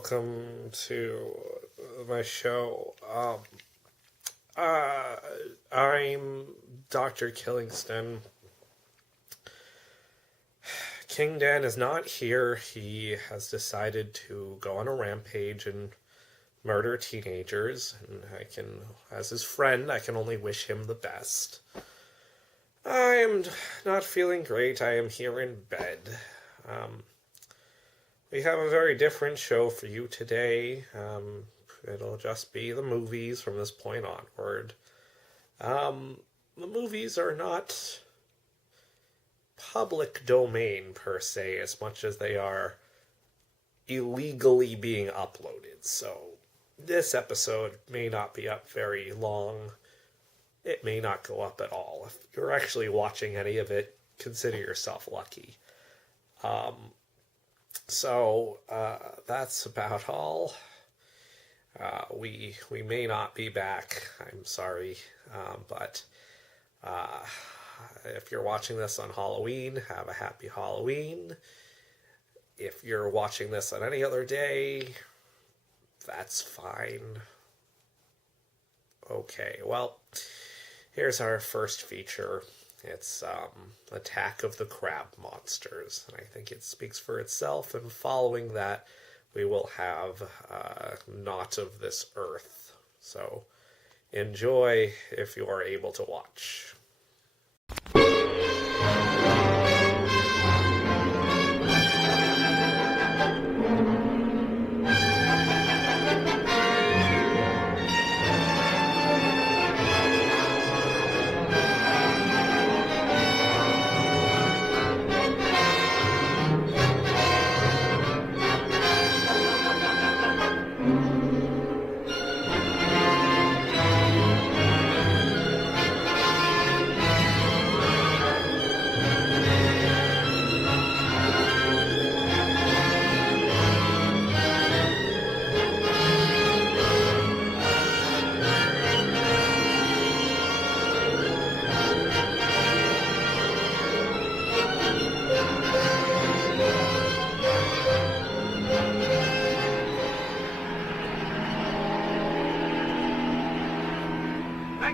welcome to my show. I'm Dr. Killingston. King Dan is not here. He has decided to go on a rampage and murder teenagers, and as his friend, I can only wish him the best. I am not feeling great. I am here in bed. We have a very different show for you today. It'll just be the movies from this point onward. The movies are not public domain per se, as much as they are illegally being uploaded. So this episode may not be up very long. It may not go up at all. If you're actually watching any of it, consider yourself lucky. So that's about all. We may not be back. I'm sorry, but if you're watching this on Halloween, have a happy Halloween. If you're watching this on any other day, that's fine. Okay, well, here's our first feature. It's Attack of the Crab Monsters, and I think it speaks for itself, and following that, we will have Not of This Earth. So, enjoy if you are able to watch.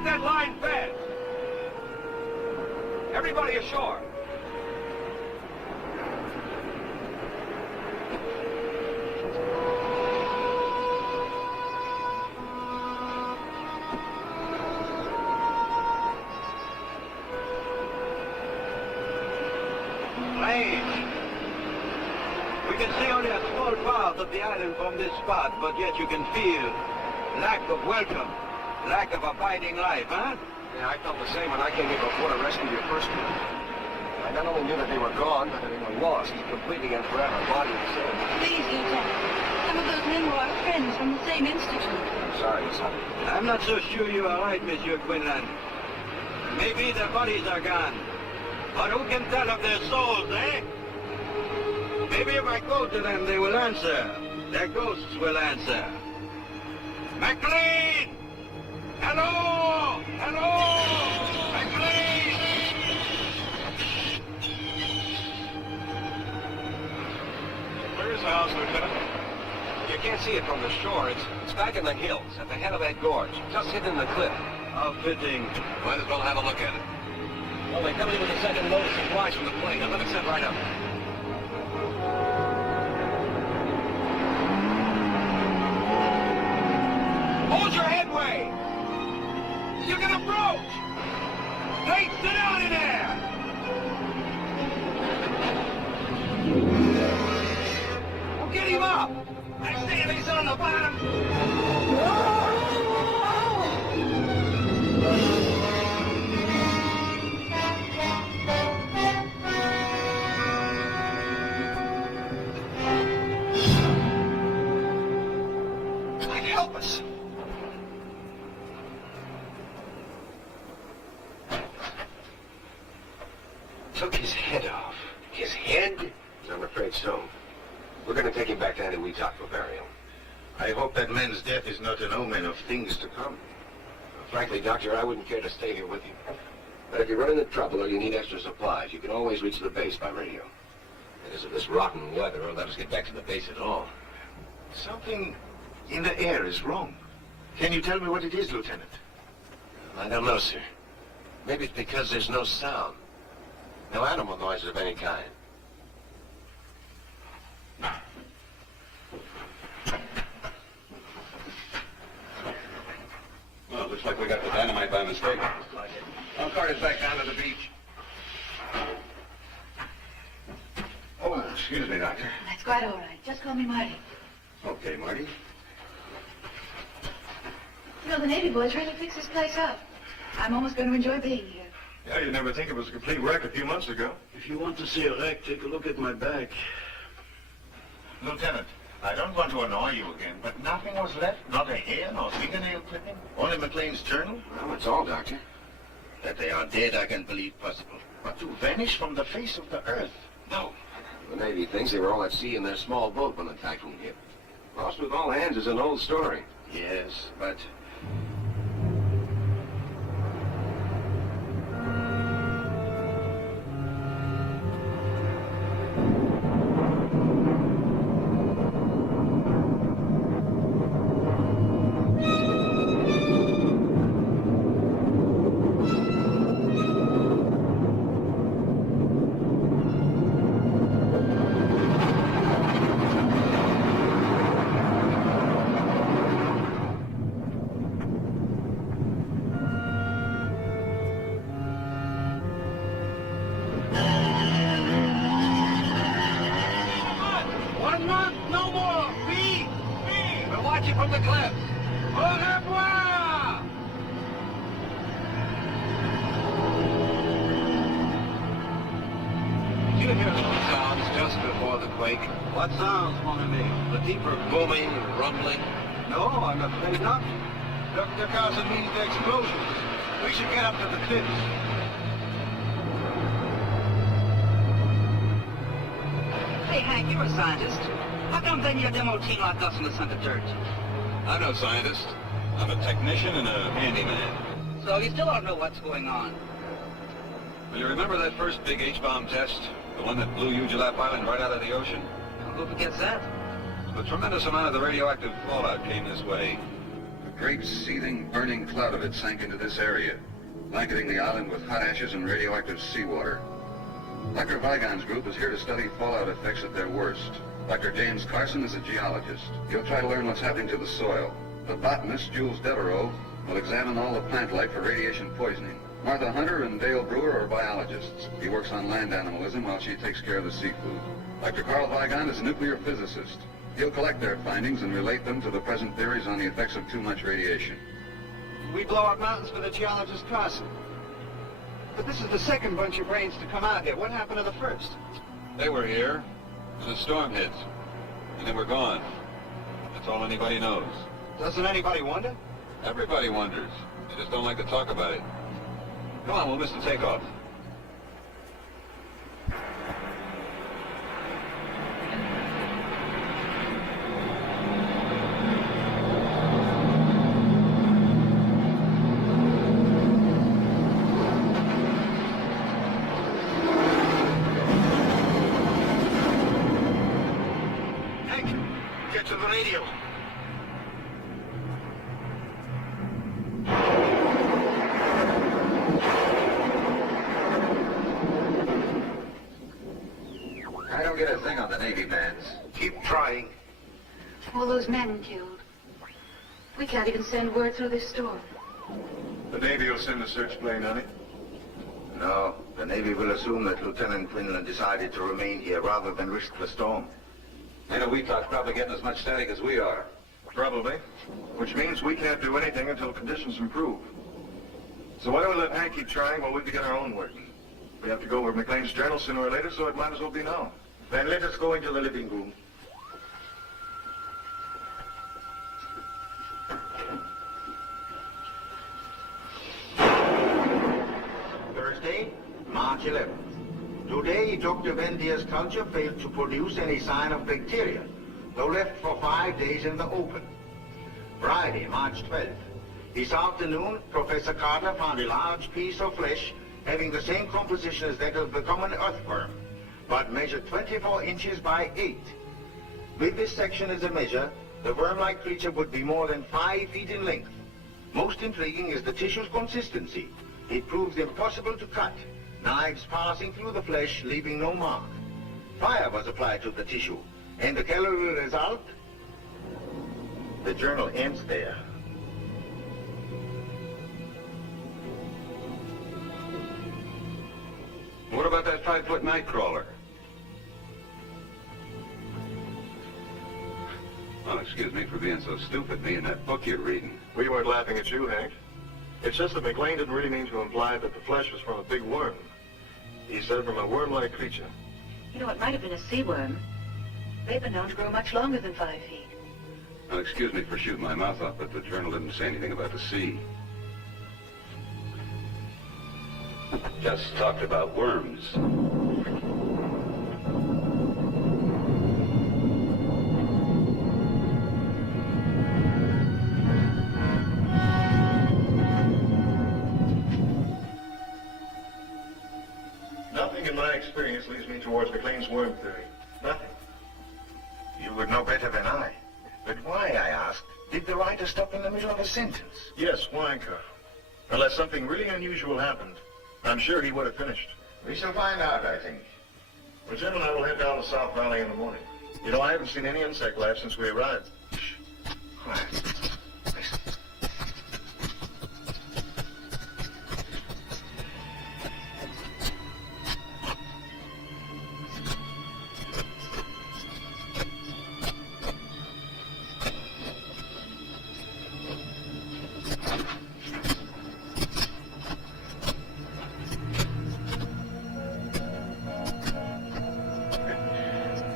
That line fast. Everybody ashore. Planes. We can see only a small part of the island from this spot, but yet you can feel lack of welcome. Lack of abiding life, huh? Yeah, I felt the same when I came here before to rescue your first one. I not only knew that they were gone, but that they were lost completely and forever, body and soul. Please, Lieutenant. Some of those men were our friends from the same institute. I'm sorry, son. I'm not so sure you are right, Monsieur Quinlan. Maybe their bodies are gone. But who can tell of their souls, eh? Maybe if I go to them, they will answer. Their ghosts will answer. McLean! Hello! Hello! McLean! Where is the house, Lieutenant? You can't see it from the shore. It's back in the hills, at the head of that gorge, just hidden in the cliff. How fitting. Might as well have a look at it. Well, they come in with a second load of supplies from the plane. Now let me set right up. Hold your headway! You can approach! Hey, sit down in there! Well, get him up! I see if he's on the bottom! God help us! Took his head off. His head? I'm afraid so. We're going to take him back to Aniwetok for burial. I hope that man's death is not an omen of things to come. Frankly, Doctor, I wouldn't care to stay here with you. But if you run into trouble or you need extra supplies, you can always reach the base by radio. Because of this rotten weather, won't let us get back to the base at all. Something in the air is wrong. Can you tell me what it is, Lieutenant? I don't know, sir. Maybe it's because there's no sound. No animal noises of any kind. Well, it looks like we got the dynamite by mistake. I'll cart it back down to the beach. Oh, excuse me, Doctor. That's quite all right. Just call me Marty. Okay, Marty. You know, the Navy boys really fixed this place up. I'm almost going to enjoy being here. Yeah, you'd never think it was a complete wreck a few months ago. If you want to see a wreck, take a look at my back. Lieutenant, I don't want to annoy you again, but nothing was left? Not a hair, no fingernail clipping? Only McLean's journal? Oh, that's all, Doctor. That they are dead, I can believe possible. But to vanish from the face of the earth? No. The Navy thinks they were all at sea in their small boat when the typhoon hit. Lost with all hands is an old story. Yes, but... From the cliff. Au revoir! Did you hear those sounds just before the quake? What sounds, mon ami? The deeper booming, rumbling? No, I'm afraid not. Dr. Carson means the explosions. We should get up to the cliffs. Hey, Hank, you're a scientist. How come then your demo team locked us in the center dirt? I'm no scientist. I'm a technician and a handyman. So you still don't know what's going on. Well, you remember that first big H-bomb test? The one that blew Ujulap Island right out of the ocean? Who forgets that? A tremendous amount of the radioactive fallout came this way. A great seething, burning cloud of it sank into this area, blanketing the island with hot ashes and radioactive seawater. Dr. Vigon's group is here to study fallout effects at their worst. Dr. James Carson is a geologist. He'll try to learn what's happening to the soil. The botanist, Jules Devereaux, will examine all the plant life for radiation poisoning. Martha Hunter and Dale Brewer are biologists. He works on land animalism while she takes care of the seafood. Dr. Carl Vigon is a nuclear physicist. He'll collect their findings and relate them to the present theories on the effects of too much radiation. We blow up mountains for the geologist Carson. But this is the second bunch of brains to come out here. What happened to the first? They were here, and the storm hit, and they were gone. That's all anybody knows. Doesn't anybody wonder? Everybody wonders. They just don't like to talk about it. Come on, we'll miss the takeoff. Hank, get to the radio. I don't get a thing on the Navy bands. Keep trying. All those men killed. We can't even send word through this storm. The Navy will send a search plane on it. No, the Navy will assume that Lieutenant Quinlan decided to remain here rather than risk the storm. Nina Wheatlock's probably getting as much static as we are. Probably. Which means we can't do anything until conditions improve. So why don't we let Hank keep trying while we begin our own work? We have to go over McLean's journal sooner or later, so it might as well be now. Then let us go into the living room. Thursday, March 11th. Today, Dr. Vendier's culture failed to produce any sign of bacteria, though left for 5 days in the open. Friday, March 12th. This afternoon, Professor Carter found a large piece of flesh having the same composition as that of the common earthworm, but measured 24 inches by 8. With this section as a measure, The worm-like creature would be more than 5 feet in length. Most intriguing is the tissue's consistency. It proves impossible to cut, knives passing through the flesh, leaving no mark. Fire was applied to the tissue, and the calorie result? The journal ends there. What about that 5-foot night crawler? Well, excuse me for being so stupid, me and that book you're reading. We weren't laughing at you, Hank. It's just that McLean didn't really mean to imply that the flesh was from a big worm. He said from a worm-like creature. You know, it might have been a sea worm. They've been known to grow much longer than 5 feet. Well, excuse me for shooting my mouth off, but the journal didn't say anything about the sea. Just talked about worms. Nothing in my experience leads me towards McLean's worm theory. Nothing. You would know better than I. But why, I asked, did the writer stop in the middle of a sentence? Yes, why, Carl? Unless something really unusual happened, I'm sure he would have finished. We shall find out, I think. Well, Jim and I will head down to South Valley in the morning. You know, I haven't seen any insect life since we arrived. Shh. Quiet. Listen.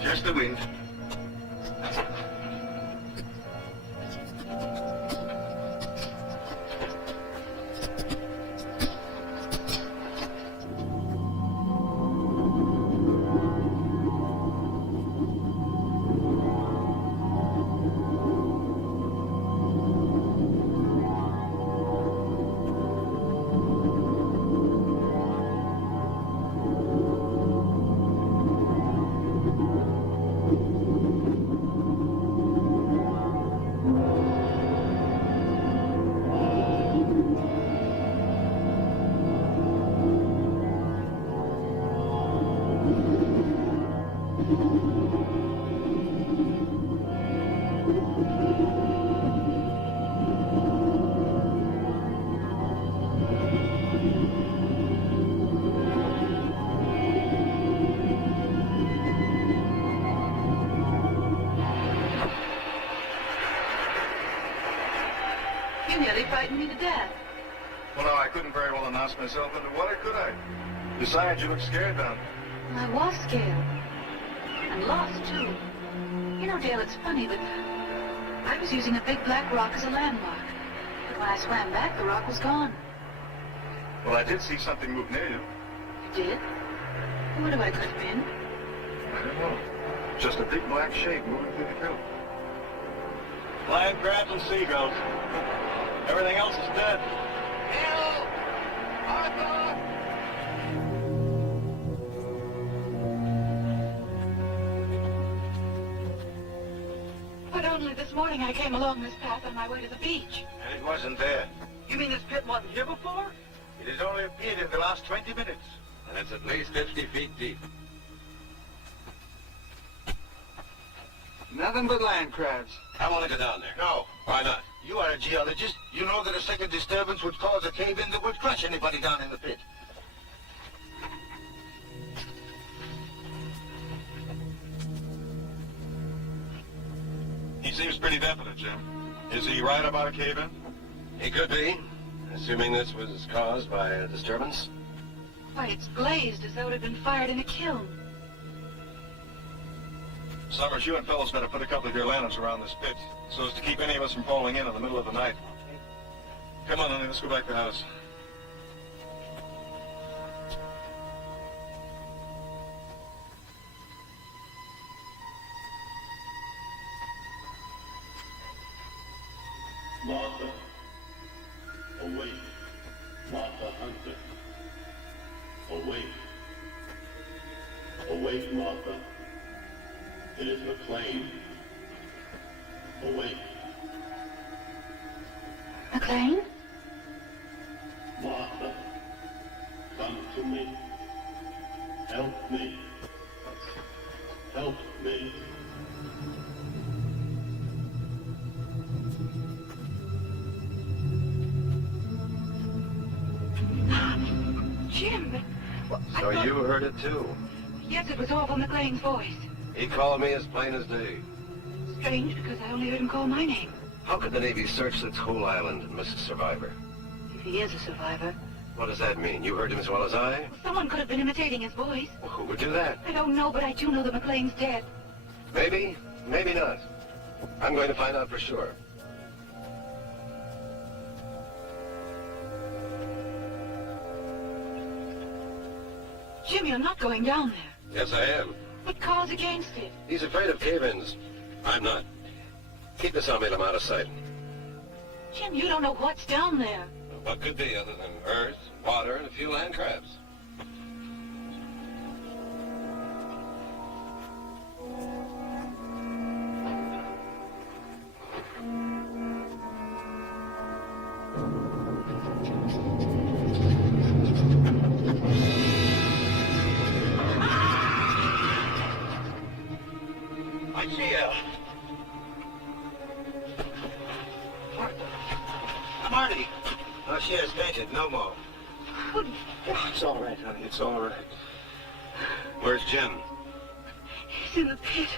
Just the wind. You nearly frightened me to death. Well, no, I couldn't very well announce myself into water, could I? Besides, you look scared down there. I was scared. And lost, too. You know, Dale, it's funny, but I was using a big black rock as a landmark. But when I swam back, the rock was gone. Well, I did see something move near you. You did? What have I could have been? I don't know. Just a big black shape moving through the kelp. Land crabs and seagulls. Everything else is dead. Bill! Arthur! But only this morning I came along this path on my way to the beach. And it wasn't there. You mean this pit wasn't here before? It has only appeared in the last 20 minutes. And it's at least 50 feet deep. Nothing but land crabs. I want to go down there. No. Why not? You are a geologist. You know that a second disturbance would cause a cave-in that would crush anybody down in the pit. He seems pretty definite, Jim. Is he right about a cave-in? He could be, assuming this was caused by a disturbance. Why, it's blazed as though it had been fired in a kiln. Summers, you and fellows better put a couple of your lanterns around this pit so as to keep any of us from falling in the middle of the night. Come on, honey, let's go back to the house. Martha, awake. Martha Hunter, awake. Awake, Martha. It is McLean. Awake. McLean? Martha, come to me. Help me. Help me. Jim, well, I So thought... you heard it too? Yes, it was Orville McLean's voice. He called me as plain as day. Strange, because I only heard him call my name. How could the Navy search this whole island and miss a survivor? If he is a survivor, What does that mean? You heard him as well as I? someone could have been imitating his voice. Well, who would do that? I don't know, but I do know that McLean's dead. Maybe, maybe not. I'm going to find out for sure. Jim, you're not going down there. Yes, I am. But Carl's against it. He's afraid of cave-ins. I'm not. Keep this on me till I'm out of sight. Jim, you don't know what's down there. What could be other than earth, water, and a few land crabs? I see her. Marty. Oh, she has fainted. No more. It's all right, honey. It's all right. Where's Jim? He's in the pit.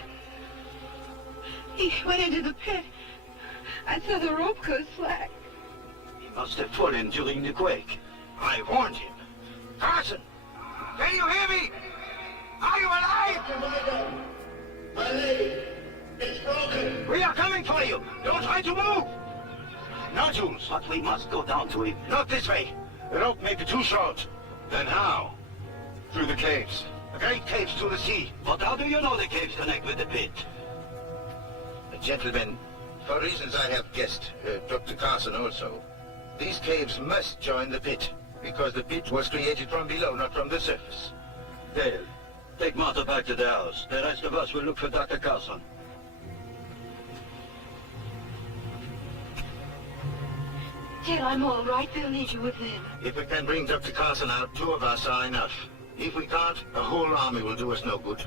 He went into the pit. I saw the rope go slack. He must have put in during the quake. I warned him. Carson! Can you hear me? Are you alive? My leg! It's broken! We are coming for you! Don't try to move! No, Jules. But we must go down to him. Not this way. The rope may be too short. Then how? Through the caves. The great caves to the sea. But how do you know the caves connect with the pit? Gentlemen, for reasons I have guessed, Dr. Carson also, these caves must join the pit, because the pit was created from below, not from the surface. Dale, take Martha back to the house. The rest of us will look for Dr. Carson. Dale, I'm all right. They'll need you within. If we can bring Dr. Carson out, 2 of us are enough. If we can't, a whole army will do us no good.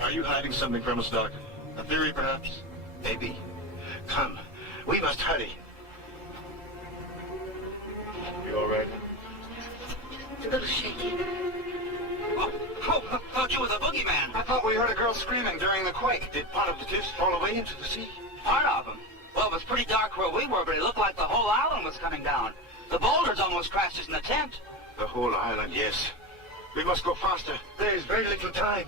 Are you hiding something from us, Doc? A theory, perhaps? Maybe. Come, we must hurry. You all right? Just a little shaky. Oh, thought you were the boogeyman. I thought we heard a girl screaming during the quake. Did part of the cliffs fall away into the sea? Part of them. Well, it was pretty dark where we were, but it looked like the whole island was coming down. The boulders almost crashed us in the tent. The whole island, yes. We must go faster. There is very little time.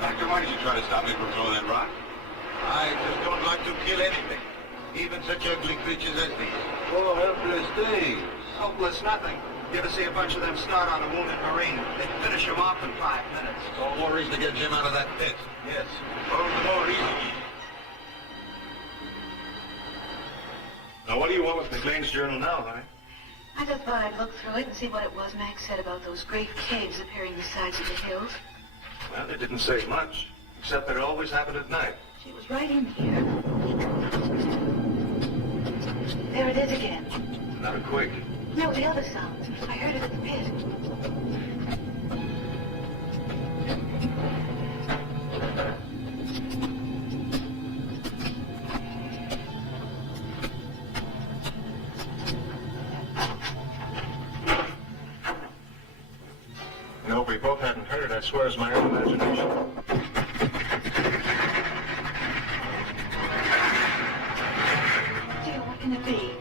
Doctor, why did you try to stop me from throwing that rock? I just don't like to kill anything, even such ugly creatures as these. Oh, helpless things. Hopeless nothing. You ever see a bunch of them start on a wounded Marine? They finish him off in 5 minutes. All more reason to get Jim out of that pit. Yes. All the more reason. Now, what do you want with McLean's journal now, honey? I just thought I'd look through it and see what it was Max said about those great caves appearing the sides of the hills. Well, they didn't say much, except that it always happened at night. She was right in here. There it is again. Not a quake. No, the other sound. I heard it at the pit. You know, if we both hadn't heard it, I swear it's my own imagination. Dale, what can it be?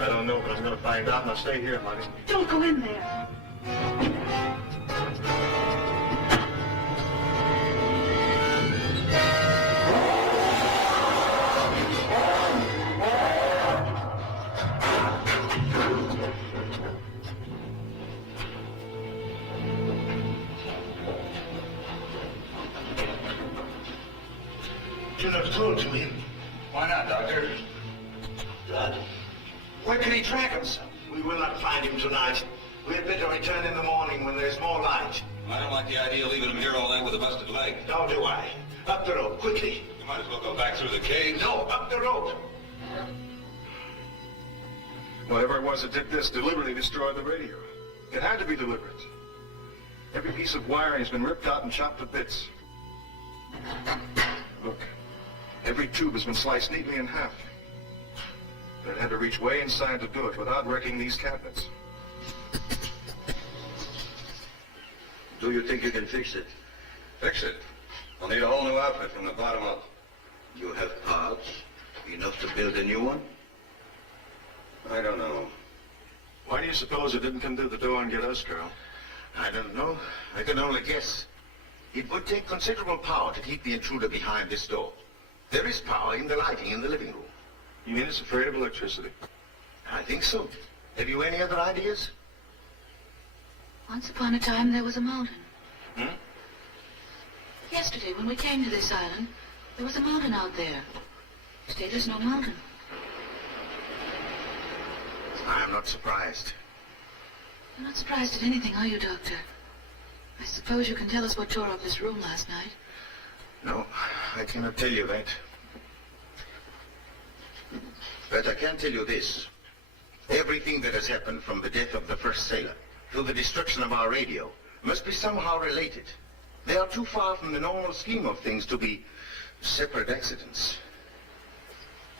I don't know, but I'm going to find out, and I'll stay here, honey. Don't go in there. talk to him. Why not, Doctor? Blood. Where can he track himself? We will not find him tonight. We had better return in the morning when there's more light. I don't like the idea of leaving him here all night with a busted leg. Nor do I. Up the road, quickly. You might as well go back through the cave. No, up the road. Whatever it was that did this deliberately destroyed the radio. It had to be deliberate. Every piece of wiring has been ripped out and chopped to bits. Look, every tube has been sliced neatly in half. But it had to reach way inside to do it without wrecking these cabinets. Do you think you can fix it? Fix it. I'll need a whole new outfit from the bottom up. You have parts enough to build a new one? I don't know. Why do you suppose it didn't come through the door and get us, Carl? I don't know. I can only guess. It would take considerable power to keep the intruder behind this door. There is power in the lighting in the living room. You mean it's afraid of electricity? I think so. Have you any other ideas? Once upon a time, there was a mountain. Hmm? Yesterday, when we came to this island, there was a mountain out there. Today, there's no mountain. I am not surprised. You're not surprised at anything, are you, Doctor? I suppose you can tell us what tore up this room last night. No, I cannot tell you that. But I can tell you this. Everything that has happened from the death of the first sailor to the destruction of our radio must be somehow related. They are too far from the normal scheme of things to be separate accidents.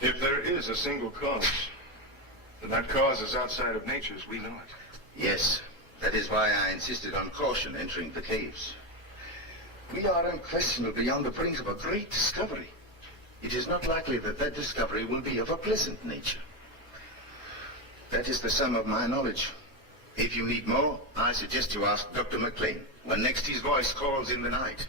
If there is a single cause, then that cause is outside of nature as we know it. Yes, that is why I insisted on caution entering the caves. We are unquestionably on the brink of a great discovery. It is not likely that that discovery will be of a pleasant nature. That is the sum of my knowledge. If you need more, I suggest you ask Dr. McLean when next his voice calls in the night.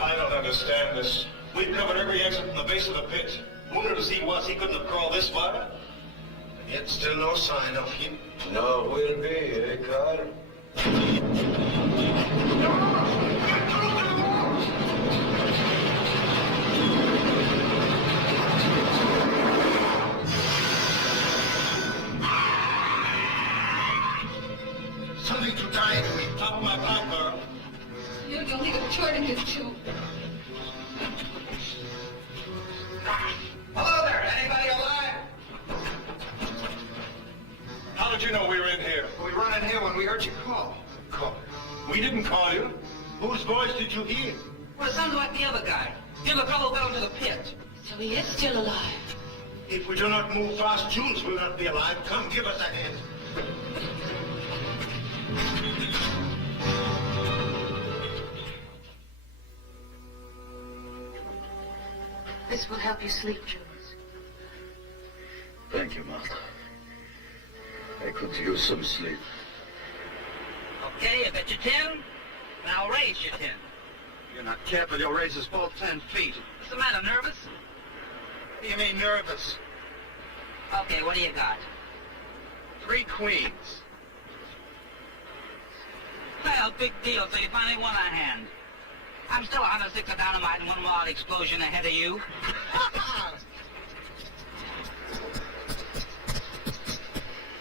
I don't understand this. We've covered every exit from the base of the pit. Wounded as he was, he couldn't have crawled this far. And yet still no sign of him. No, will be, eh, Carl? Something to die to. Top of my pipe, Carl. You're the only turning his tube. Hello there, anybody alive? How did you know we were in here? We ran in here when we heard you call. Call. We didn't call you. Whose voice did you hear? Well, it sounded like the other guy. The other fellow fell into the pit. So he is still alive. If we do not move fast, Jules will not be alive. Come, give us a hand. This will help you sleep, Jules. Thank you, Martha. I could use some sleep. Okay, I bet you 10. Now raise your 10. You're not careful, you'll raise us both 10 feet. What's the matter, nervous? What do you mean nervous? Okay, what do you got? 3 queens. Well, big deal, so you finally won a hand. I'm still 106 of dynamite and one wild explosion ahead of you.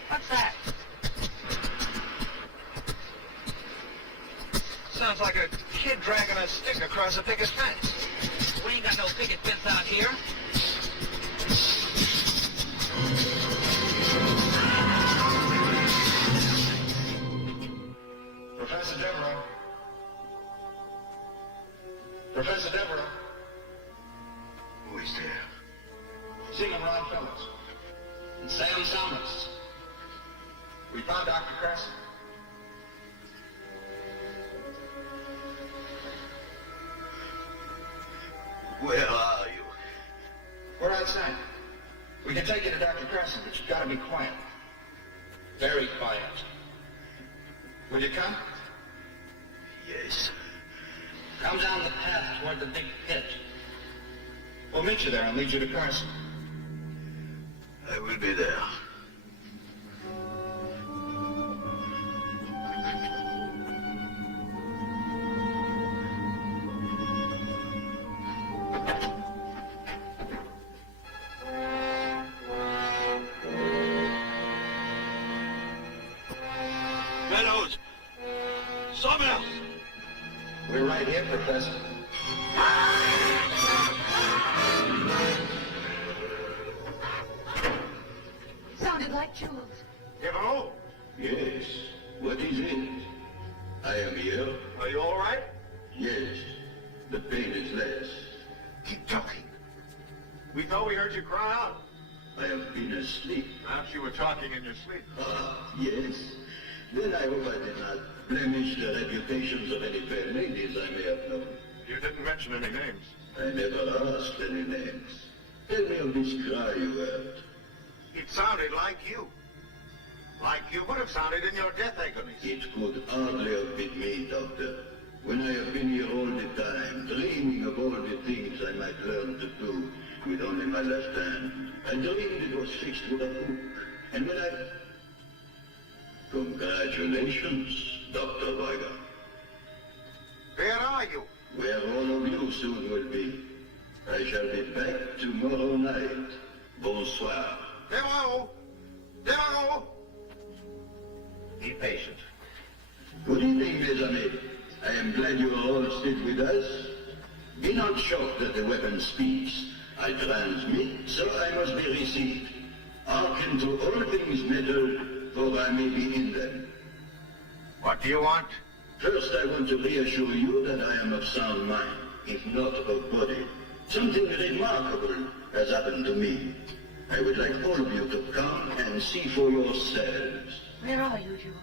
What's that? Sounds like a kid dragging a stick across a picket fence. We ain't got no picket fence out here. Professor Devereaux. Professor Devereaux. Who is there? Seaman Ron Phillips. And Sam Summers. We found Dr. Crescent. Where are you? We're outside. We can take you to Dr. Crescent, but you've got to be quiet. Very quiet. Will you come? Yes. Come down the path toward the big pit. We'll meet you there and lead you to Carson. I will be there. Meadows! Sawmills! We're right here, Professor. Sounded like Jules. Hello? Yes. What is it? I am here. Are you all right? Yes. The pain is less. Keep talking. We thought we heard you cry out. I have been asleep. Perhaps you were talking in your sleep. Ah, yes. Then I hope I did not blemish the reputations of any fair ladies I may have known. You didn't mention any names. I never asked any names. Tell me of this cry you heard. It sounded like you. Like you would have sounded in your death agonies. It could hardly have been me, Doctor. When I have been here all the time, dreaming of all the things I might learn to do with only my left hand, I dreamed it was fixed with a hook. And when I... Congratulations, Dr. Weiger. Where are you? Where all of you soon will be. I shall be back tomorrow night. Bonsoir. Devereaux! Devereaux! Be patient. Good evening, mes amis. I am glad you are all still with us. Be not shocked that the weapon speaks. I transmit, so I must be received. Hearken to all things metal, for I may be in them. What do you want? First, I want to reassure you that I am of sound mind, if not of body. Something remarkable has happened to me. I would like all of you to come and see for yourselves. Where are you, Jules?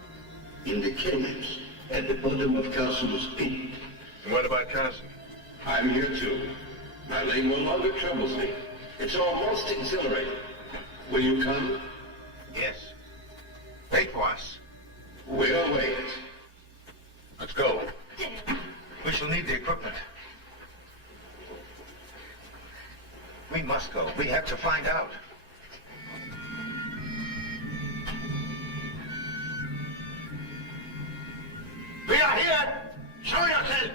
In the caves, at the bottom of Carson's pit. And what about Carson? I'm here too. My leg no longer troubles me. It's almost exhilarating. Will you come? Yes. Wait for us. We'll wait. Let's go. We shall need the equipment. We must go. We have to find out. We are here! Show yourself!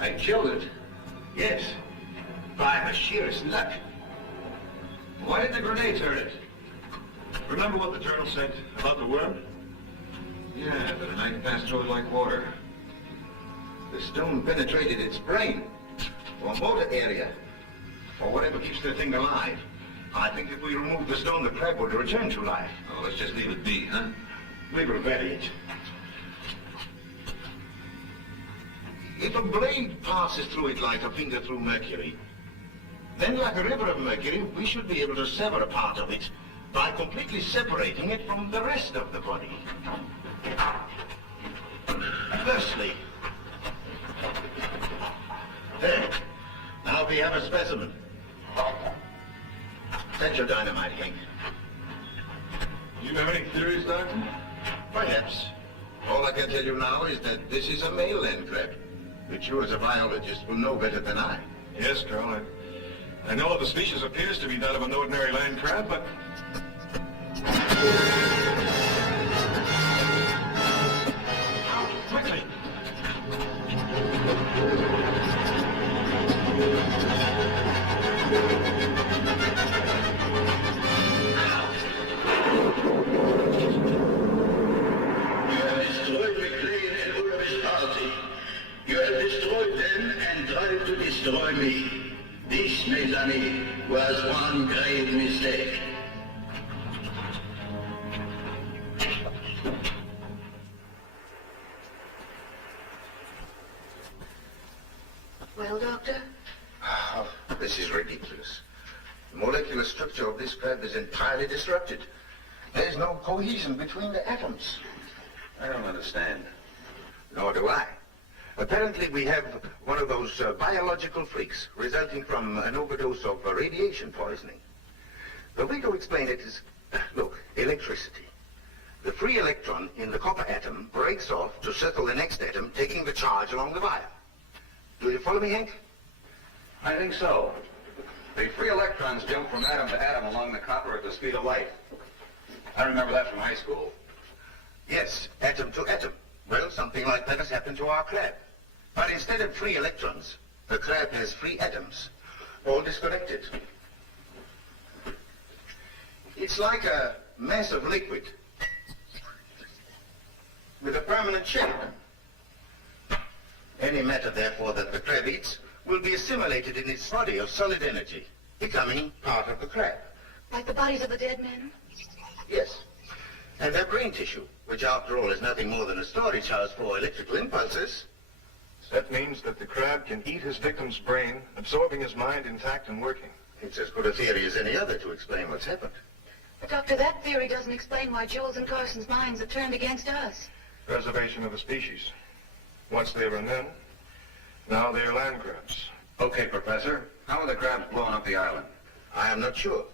I killed it. Yes. By the sheerest luck. Why did the grenades hurt it? Remember what the journal said about the worm? Yeah, but the knife passed through it like water. The stone penetrated its brain, or motor area, or whatever keeps the thing alive. I think if we remove the stone, the crab would return to life. Oh, let's just leave it be, huh? We will bury it. If a blade passes through it like a finger through mercury, then like a river of mercury, we should be able to sever a part of it by completely separating it from the rest of the body. Firstly, there. Now we have a specimen. That's your dynamite, Hank. You have any theories, Doctor? Perhaps. All I can tell you now is that this is a male land crab, which you as a biologist will know better than I. Yes, Colonel. I know the species appears to be that of an ordinary land crab, but... Out, quickly! You have destroyed McLean and all of his party. You have destroyed them and tried to destroy me. This This, mes amis, was one grave mistake. Well, Doctor? Oh, this is ridiculous. The molecular structure of this crab is entirely disrupted. There's no cohesion between the atoms. I don't understand. Nor do I. Apparently we have one of those biological freaks resulting from an overdose of radiation poisoning. The way to explain it is, look, electricity. The free electron in the copper atom breaks off to circle the next atom, taking the charge along the wire. Do you follow me, Hank? I think so. The free electrons jump from atom to atom along the copper at the speed of light. I remember that from high school. Yes, atom to atom. Well, something like that has happened to our crab. But instead of free electrons, the crab has free atoms, all disconnected. It's like a mass of liquid with a permanent shape. Any matter, therefore, that the crab eats will be assimilated in its body of solid energy, becoming part of the crab. Like the bodies of the dead men? Yes. And their brain tissue, which after all is nothing more than a storage house for electrical impulses. That means that the crab can eat his victim's brain, absorbing his mind intact and working. It's as good a theory as any other to explain what's happened. But, Doctor, that theory doesn't explain why Jules and Carson's minds have turned against us. Preservation of the species. Once they were men, now they're land crabs. Okay, Professor. How are the crabs blowing up the island? I am not sure.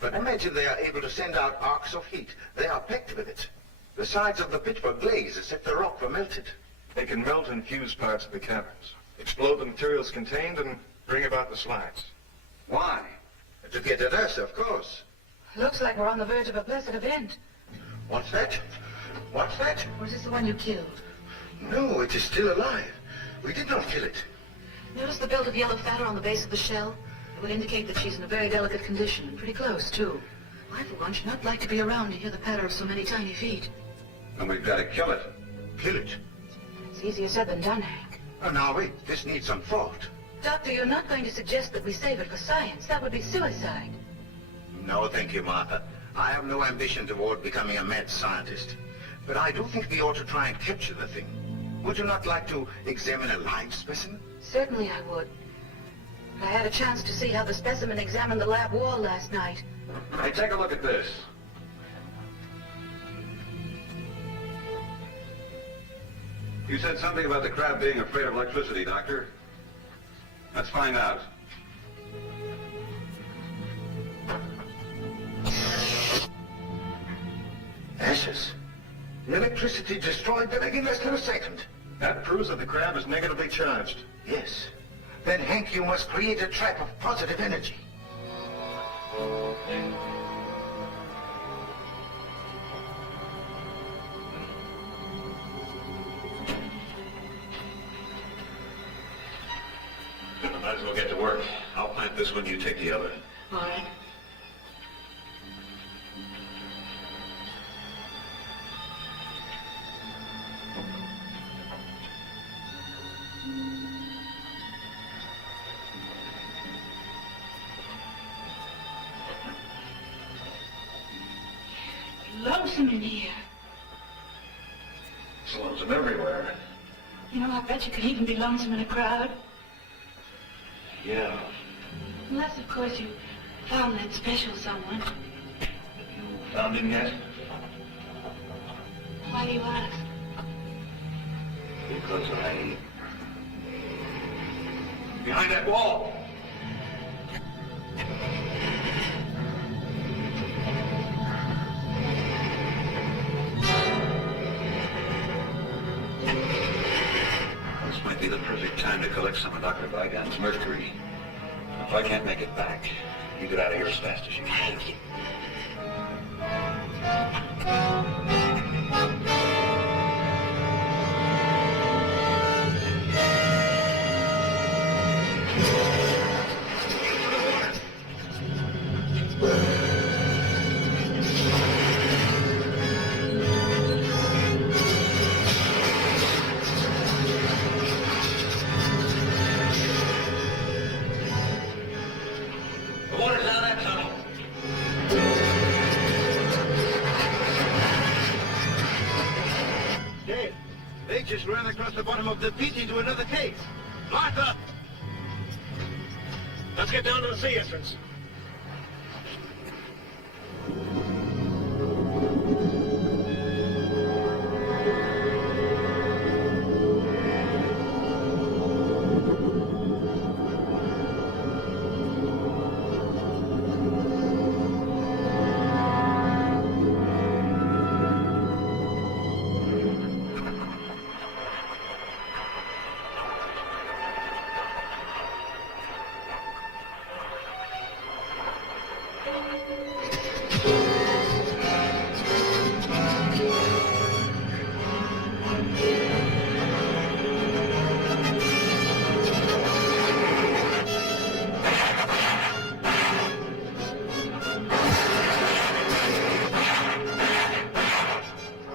But imagine they are able to send out arcs of heat. They are packed with it. The sides of the pit were glazed as if the rock were melted. They can melt and fuse parts of the caverns, explode the materials contained, and bring about the slides. Why? To get at us, of course. Looks like we're on the verge of a blessed event. What's that? What's that? Or is this the one you killed? No, it is still alive. We did not kill it. Notice the belt of yellow fatter on the base of the shell? It would indicate that she's in a very delicate condition. Pretty close, too. I, for one, should not like to be around to hear the patter of so many tiny feet. And we've got to kill it. Kill it? It's easier said than done, Hank. Oh, now wait. This needs some thought. Doctor, you're not going to suggest that we save it for science. That would be suicide. No, thank you, Martha. I have no ambition toward becoming a mad scientist. But I do think we ought to try and capture the thing. Would you not like to examine a live specimen? Certainly I would. I had a chance to see how the specimen examined the lab wall last night. Hey, take a look at this. You said something about the crab being afraid of electricity, Doctor. Let's find out. Ashes. The electricity destroyed the leg in less than a second. That proves that the crab is negatively charged. Yes. Then, Hank, you must create a trap of positive energy. Might as well get to work. I'll plant this one, you take the other. All right. Lonesome in here. It's lonesome everywhere. You know, I bet you could even be lonesome in a crowd. Yeah. Unless, of course, you found that special someone. Found him yet? Why do you ask? Because behind that wall. This might be the perfect time to collect some of Dr. Vigon's mercury. If I can't make it back, you get out of here as fast as you can. Thank you. They just ran across the bottom of the pit into another cave. Martha! Let's get down to the sea entrance.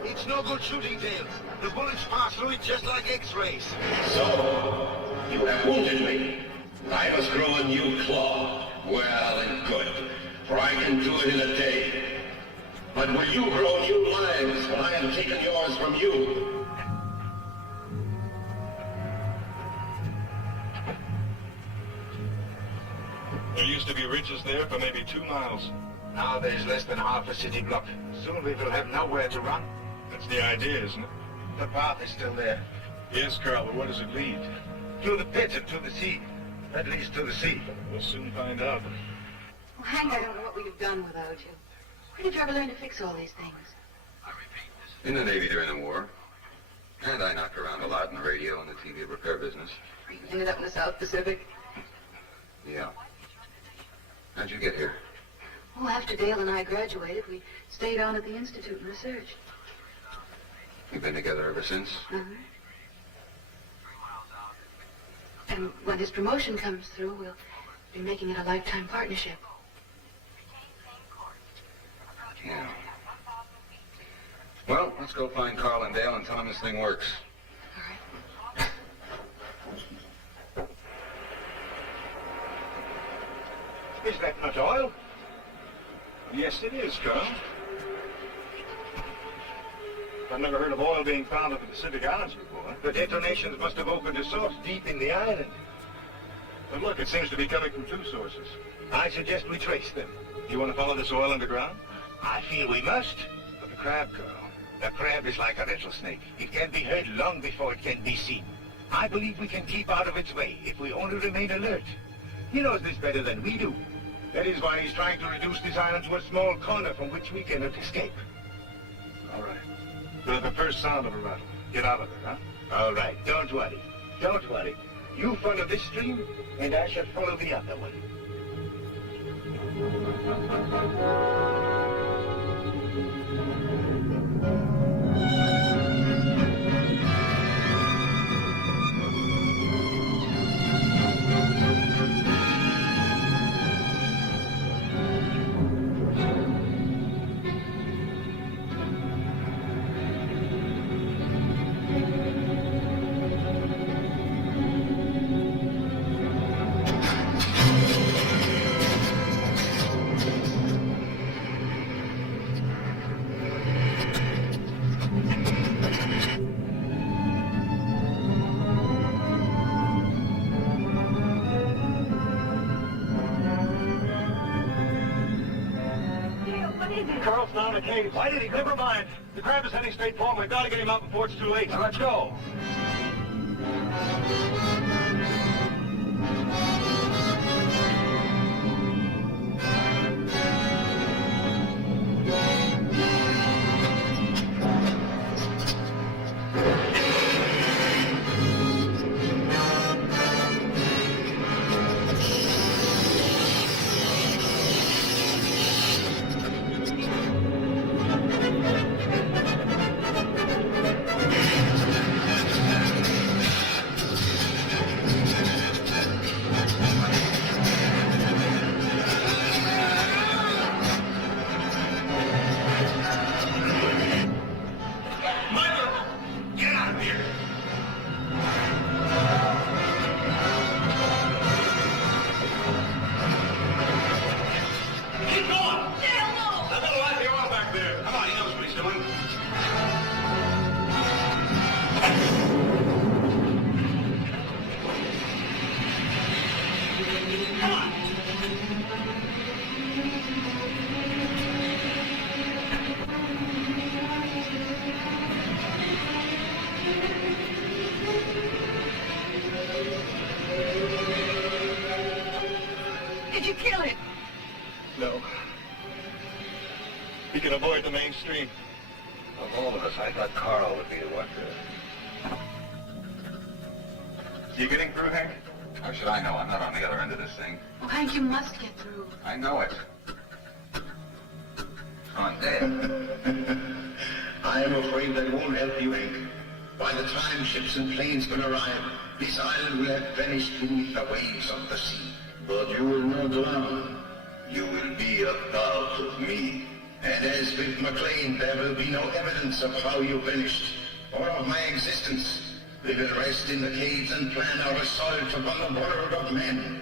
It's no good shooting, Dale. The bullets pass through it just like X-rays. So, you have wounded me. I must grow a new claw. Well and good, for I can do it in a day. But will you grow new lives when I have taken yours from you? There used to be ridges there for maybe 2 miles. Now there's less than half a city block. Soon we will have nowhere to run. That's the idea, isn't it? The path is still there. Yes, Carl, but where does it lead? Through the pit and to the sea. At least to the sea. We'll soon find out. Oh, Hank, I don't know what we'd have done without you. Where did you ever learn to fix all these things? In the Navy during the war. And I knocked around a lot in the radio and the TV repair business. You ended up in the South Pacific? Yeah. How'd you get here? Well, after Dale and I graduated, we stayed on at the Institute and researched. You've been together ever since? Uh-huh. And when his promotion comes through, we'll be making it a lifetime partnership. Yeah. Well, let's go find Carl and Dale and tell them this thing works. All right. Is that not oil? Yes, it is, Carl. I've never heard of oil being found at the Pacific Islands before. The detonations must have opened a source deep in the island. But look, it seems to be coming from 2 sources. I suggest we trace them. You want to follow this oil underground? I feel we must. But the crab, Carl. The crab is like a rattlesnake. It can be heard long before it can be seen. I believe we can keep out of its way if we only remain alert. He knows this better than we do. That is why he's trying to reduce this island to a small corner from which we cannot escape. All right. But at the first sound of a rattle, get out of there, huh? All right, don't worry. Don't worry. You follow this stream, and I shall follow the other one. Carl's down the cave. Why did he? Never mind. The crab is heading straight for him. We've got to get him out before it's too late. Now let's go. Did you kill it? No. You can avoid the main stream. Of all of us, I thought Carl would be the one to... You getting through, Hank? How should I know? I'm not on the other end of this thing. Oh, Hank, you must get through. I know it. On there. I am afraid that won't help you, Hank. By the time ships and planes can arrive, this island will have vanished beneath the waves of the sea. But you will not drown. You will be a part of me. And as with McLean, there will be no evidence of how you vanished, or of my existence. We will rest in the caves and plan our assault upon the world of men.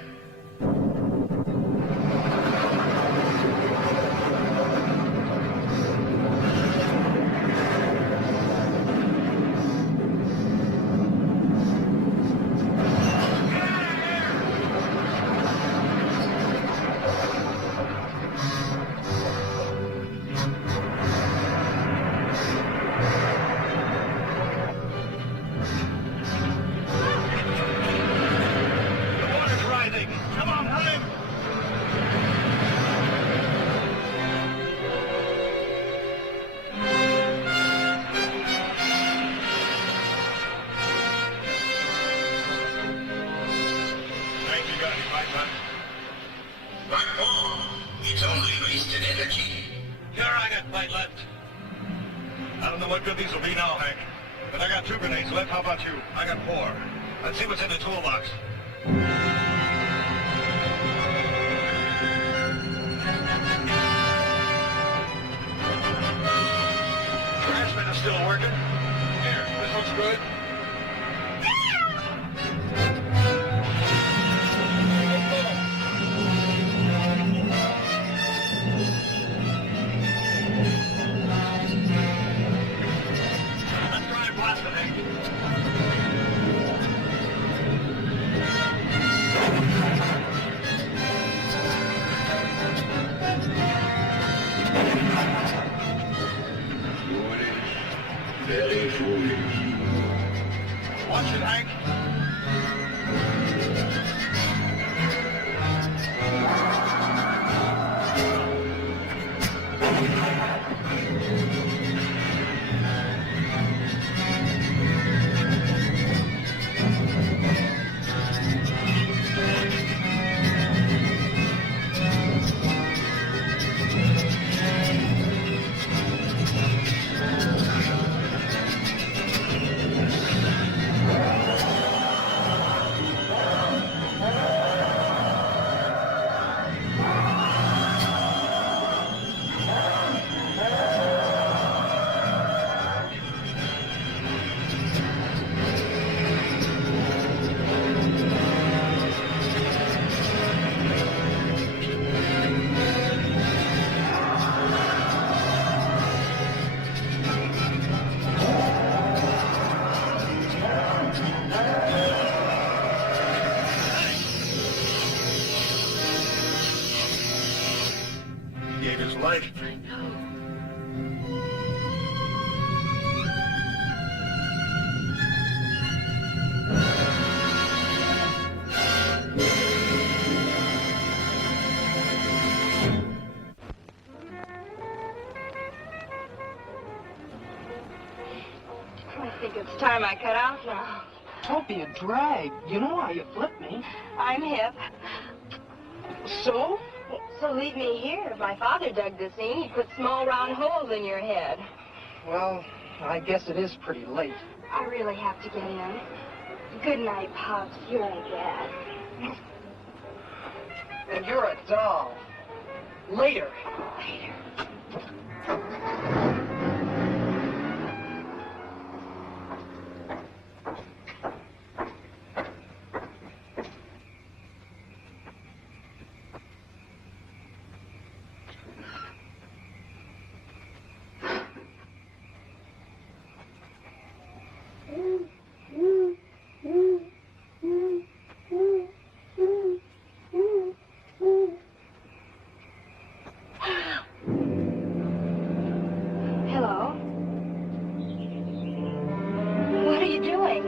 It's only wasted energy. Here, I got fight left. I don't know what good these will be now, Hank. But I got 2 grenades left. How about you? I got 4. Let's see what's in the toolbox. Trashman is still working. Here, this looks good. Very foolish. Watch it, Hank. Gave his life. I know. I think it's time I cut out now. Don't be a drag. You know how you flip me. I'm hip. So? So leave me here. My father dug this in. He put small round holes in your head. Well, I guess it is pretty late. I really have to get in. Good night, Pops. You're a dad. And you're a doll. Later. Later. you doing?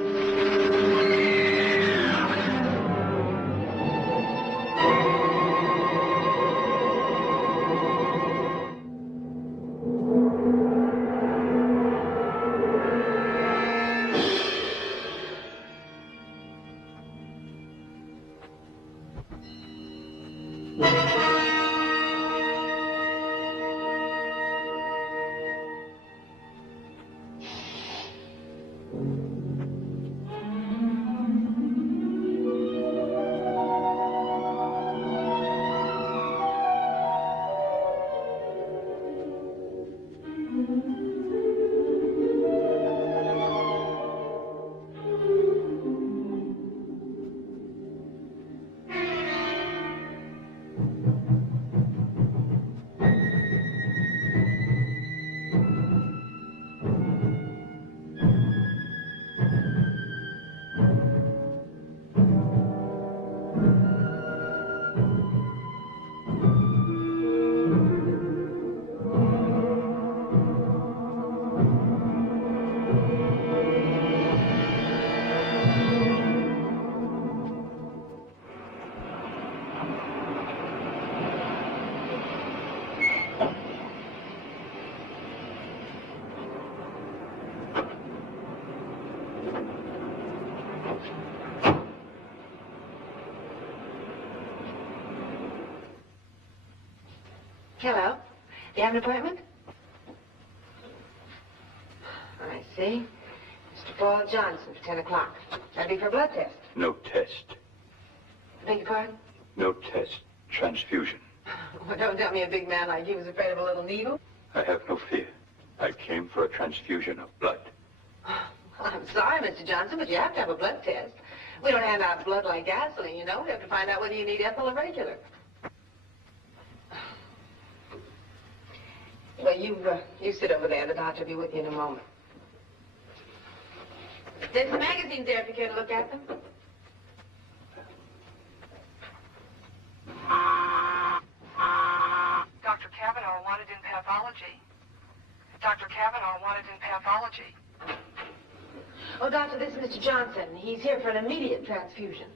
Hello. Do you have an appointment? I see. Mr. Paul Johnson for 10 o'clock. That'd be for a blood test. No test. Beg your pardon? No test. Transfusion. Well, don't tell me a big man like you was afraid of a little needle. I have no fear. I came for a transfusion of blood. Well, I'm sorry, Mr. Johnson, but you have to have a blood test. We don't hand out blood like gasoline, you know. We have to find out whether you need ethyl or regular. Well, you sit over there. The doctor will be with you in a moment. There's some magazines there if you care to look at them. Dr. Kavanaugh wanted in pathology. Dr. Kavanaugh wanted in pathology. Oh, doctor, this is Mr. Johnson. He's here for an immediate transfusion.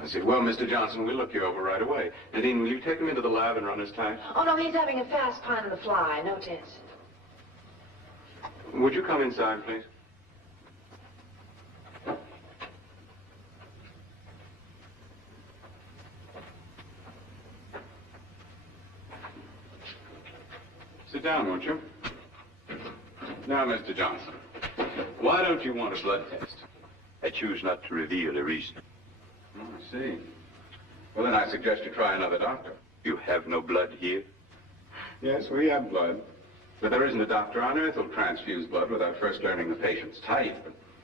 I see. Well, Mr. Johnson, we'll look you over right away. Nadine, will you take him into the lab and run his test? Oh, no, he's having a fast pine on the fly. No test. Would you come inside, please? Sit down, won't you? Now, Mr. Johnson, why don't you want a blood test? I choose not to reveal a reason. Oh, I see. Well, then I suggest you try another doctor. You have no blood here? Yes, we have blood. But there isn't a doctor on earth who'll transfuse blood without first learning the patient's type,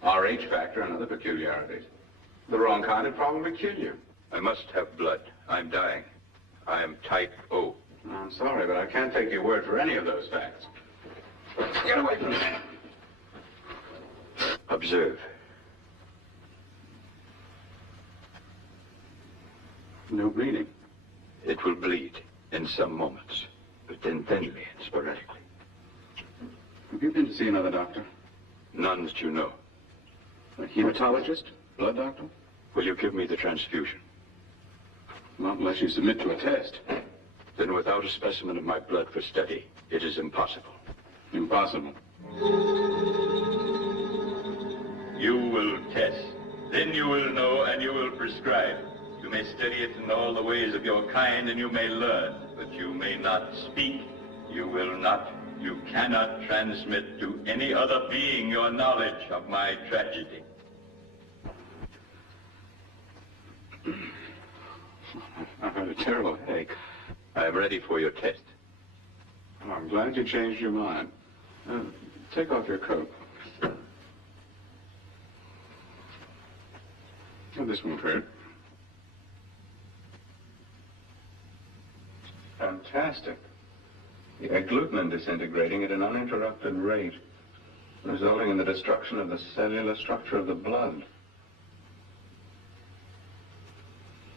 RH factor, and other peculiarities. The wrong kind would probably kill you. I must have blood. I'm dying. I am type O. I'm sorry, but I can't take your word for any of those facts. Get away from me. Observe. No bleeding. It will bleed in some moments, but then thinly and sporadically. Have you been to see another doctor? None that you know. A hematologist? Blood doctor? Will you give me the transfusion? Not unless you submit to a test. Then without a specimen of my blood for study, it is impossible. Impossible. You will test. Then you will know and you will prescribe. You may study it in all the ways of your kind and you may learn, but you may not speak. You cannot transmit to any other being your knowledge of my tragedy. I've had a terrible headache. I am ready for your test. Oh, I'm glad you changed your mind. Take off your coat. Oh, this won't hurt. Fantastic. The agglutinin disintegrating at an uninterrupted rate, resulting in the destruction of the cellular structure of the blood.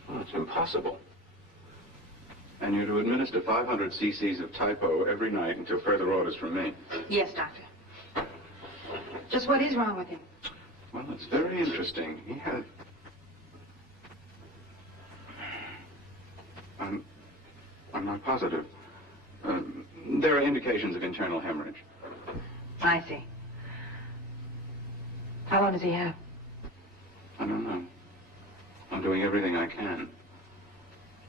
Oh, it's impossible. And you're to administer 500 cc's of Type O every night until further orders from me. Yes, doctor. Just what is wrong with him? Well, it's very interesting. He had... I'm not positive. There are indications of internal hemorrhage. I see. How long does he have? I don't know. I'm doing everything I can.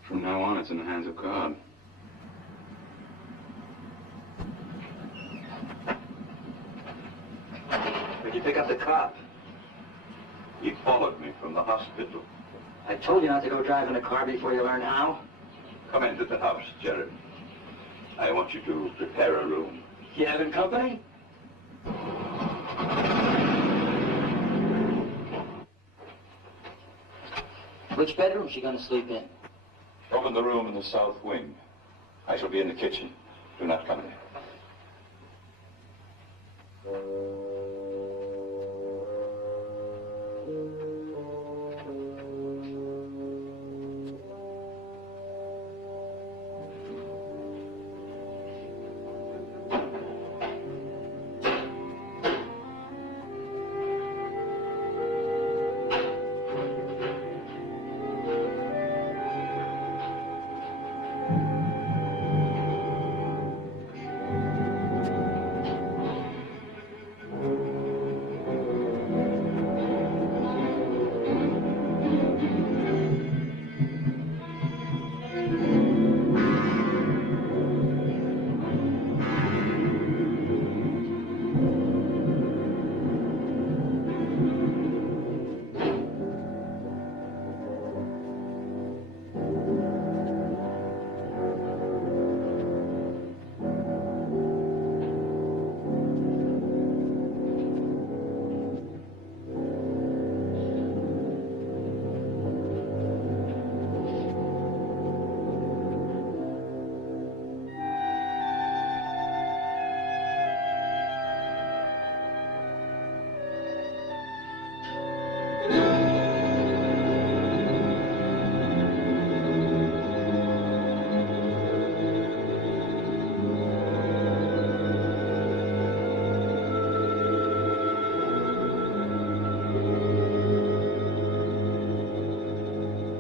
From now on, it's in the hands of God. Where'd you pick up the cop? He followed me from the hospital. I told you not to go driving a car before you learn how. Come into the house, Jeremy. I want you to prepare a room. You having company? Which bedroom's she gonna sleep in? Open the room in the south wing. I shall be in the kitchen. Do not come in.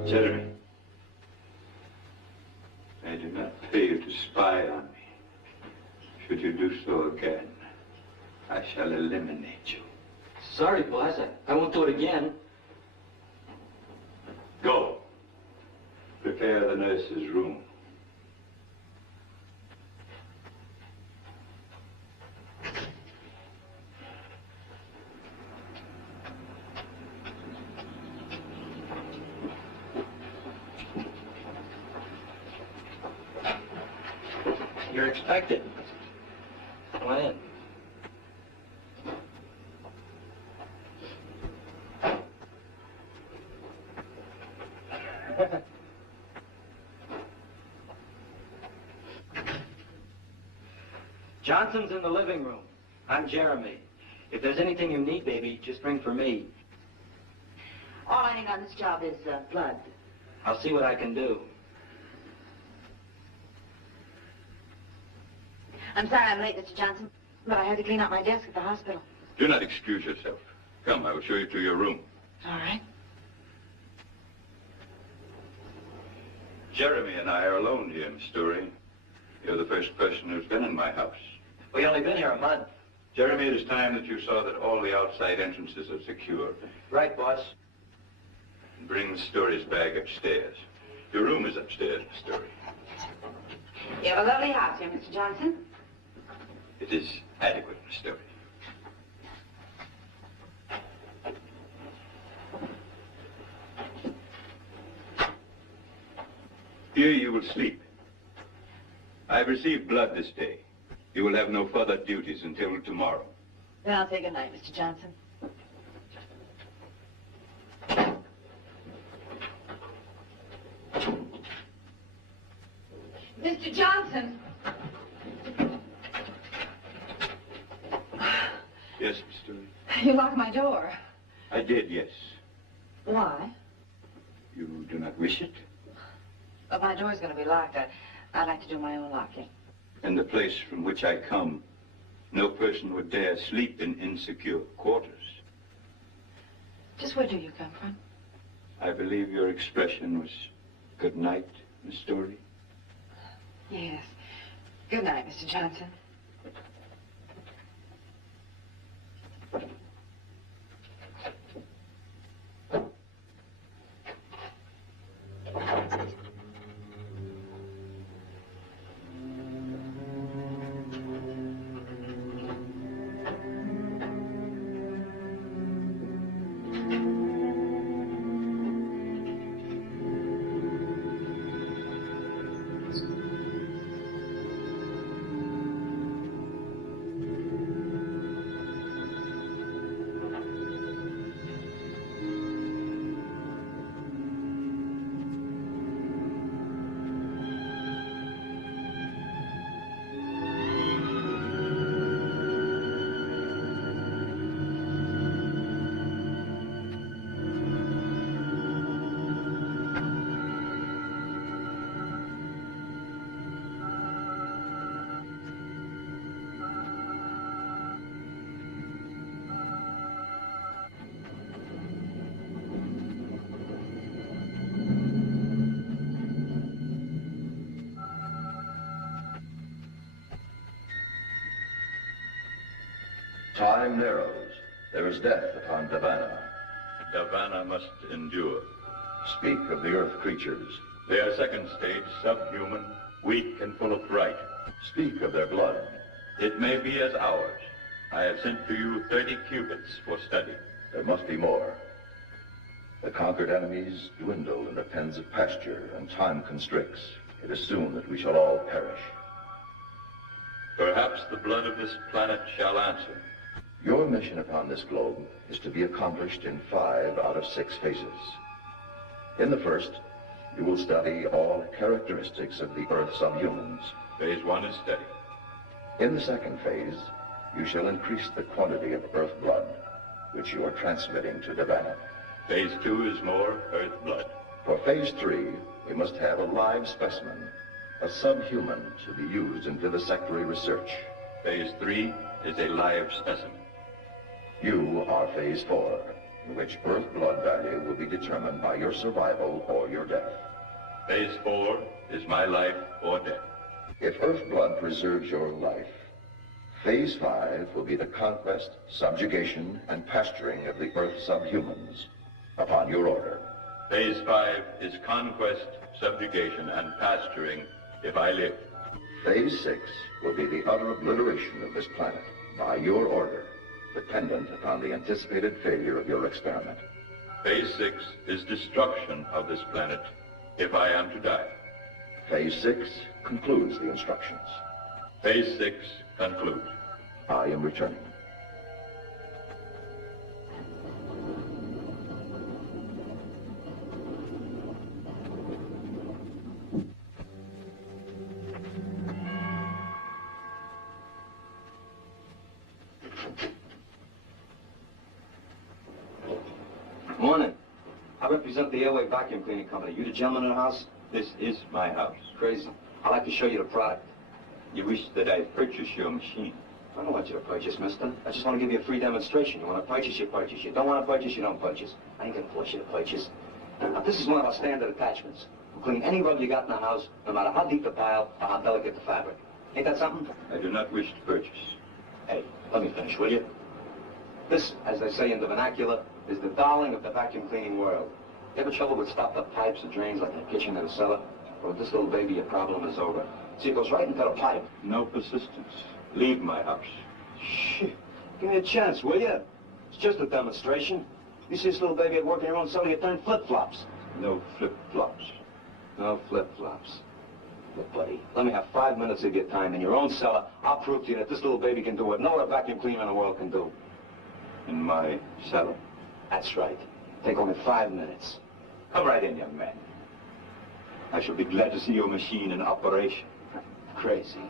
Jeremy, I do not pay you to spy on me. Should you do so again, I shall eliminate you. Sorry, boss. I won't do it again. Go. Prepare the nurse's room. You're expected. Come on in. Johnson's in the living room. I'm Jeremy. If there's anything you need, baby, just ring for me. All I need on this job is blood. I'll see what I can do. I'm sorry I'm late, Mr. Johnson, but I had to clean out my desk at the hospital. Do not excuse yourself. Come, I will show you to your room. All right. Jeremy and I are alone here, Miss Story. You're the first person who's been in my house. We only been here a month. Jeremy, it is time that you saw that all the outside entrances are secure. Right, boss. And bring Miss Story's bag upstairs. Your room is upstairs, Miss Story. You have a lovely house here, Mr. Johnson. It is adequate, Miss Story. Here you will sleep. I have received blood this day. You will have no further duties until tomorrow. Then I'll say good night, Mr. Johnson. Mr. Johnson! Yes, Miss Story. You locked my door. I did, yes. Why? You do not wish it? But my door's going to be locked. I'd like to do my own locking. In the place from which I come, no person would dare sleep in insecure quarters. Just where do you come from? I believe your expression was good night, Miss Story. Yes. Good night, Mr. Johnson. Time narrows. There is death upon Davana. Davana must endure. Speak of the Earth creatures. They are second stage, subhuman, weak and full of fright. Speak of their blood. It may be as ours. I have sent to you 30 cubits for study. There must be more. The conquered enemies dwindle in the pens of pasture, and time constricts. It is soon that we shall all perish. Perhaps the blood of this planet shall answer. Your mission upon this globe is to be accomplished in 5 out of 6 phases. In the first, you will study all characteristics of the Earth subhumans. Phase 1 is study. In the second phase, you shall increase the quantity of Earth blood, which you are transmitting to Davana. Phase 2 is more Earth blood. For phase 3, we must have a live specimen, a subhuman, to be used in vivisectory research. Phase 3 is a live specimen. You are phase 4, in which Earth blood value will be determined by your survival or your death. Phase 4 is my life or death. If Earth blood preserves your life, phase 5 will be the conquest, subjugation, and pasturing of the Earth subhumans, upon your order. Phase 5 is conquest, subjugation, and pasturing if I live. Phase 6 will be the utter obliteration of this planet, by your order, dependent upon the anticipated failure of your experiment. Phase 6 is destruction of this planet if I am to die. Phase 6 concludes the instructions. Phase 6 concludes. I am returning. Morning. I represent the Airway Vacuum Cleaning Company. You the gentleman in the house? This is my house. Crazy. I'd like to show you the product. You wish that I purchase your machine? I don't want you to purchase, mister. I just want to give you a free demonstration. You want to purchase, you purchase. You don't want to purchase, you don't purchase. I ain't going to force you to purchase. Now, this is one of our standard attachments. We'll clean any rug you got in the house, no matter how deep the pile or how delicate the fabric. Ain't that something? I do not wish to purchase. Hey, let me finish, will you? This, as they say in the vernacular, is the darling of the vacuum cleaning world. You ever trouble with stopped-up pipes or drains like in the kitchen or the cellar? Well, with this little baby, your problem is over. See, it goes right into the pipe. No persistence. Leave my house. Shit. Give me a chance, will you? It's just a demonstration. You see this little baby at work in your own cellar, you turn flip-flops. No flip-flops. No flip-flops. Look, buddy, let me have 5 minutes of your time in your own cellar. I'll prove to you that this little baby can do what no other vacuum cleaner in the world can do. In my cellar? That's right. Take only 5 minutes. Come right in, young man. I shall be glad to see your machine in operation. Crazy.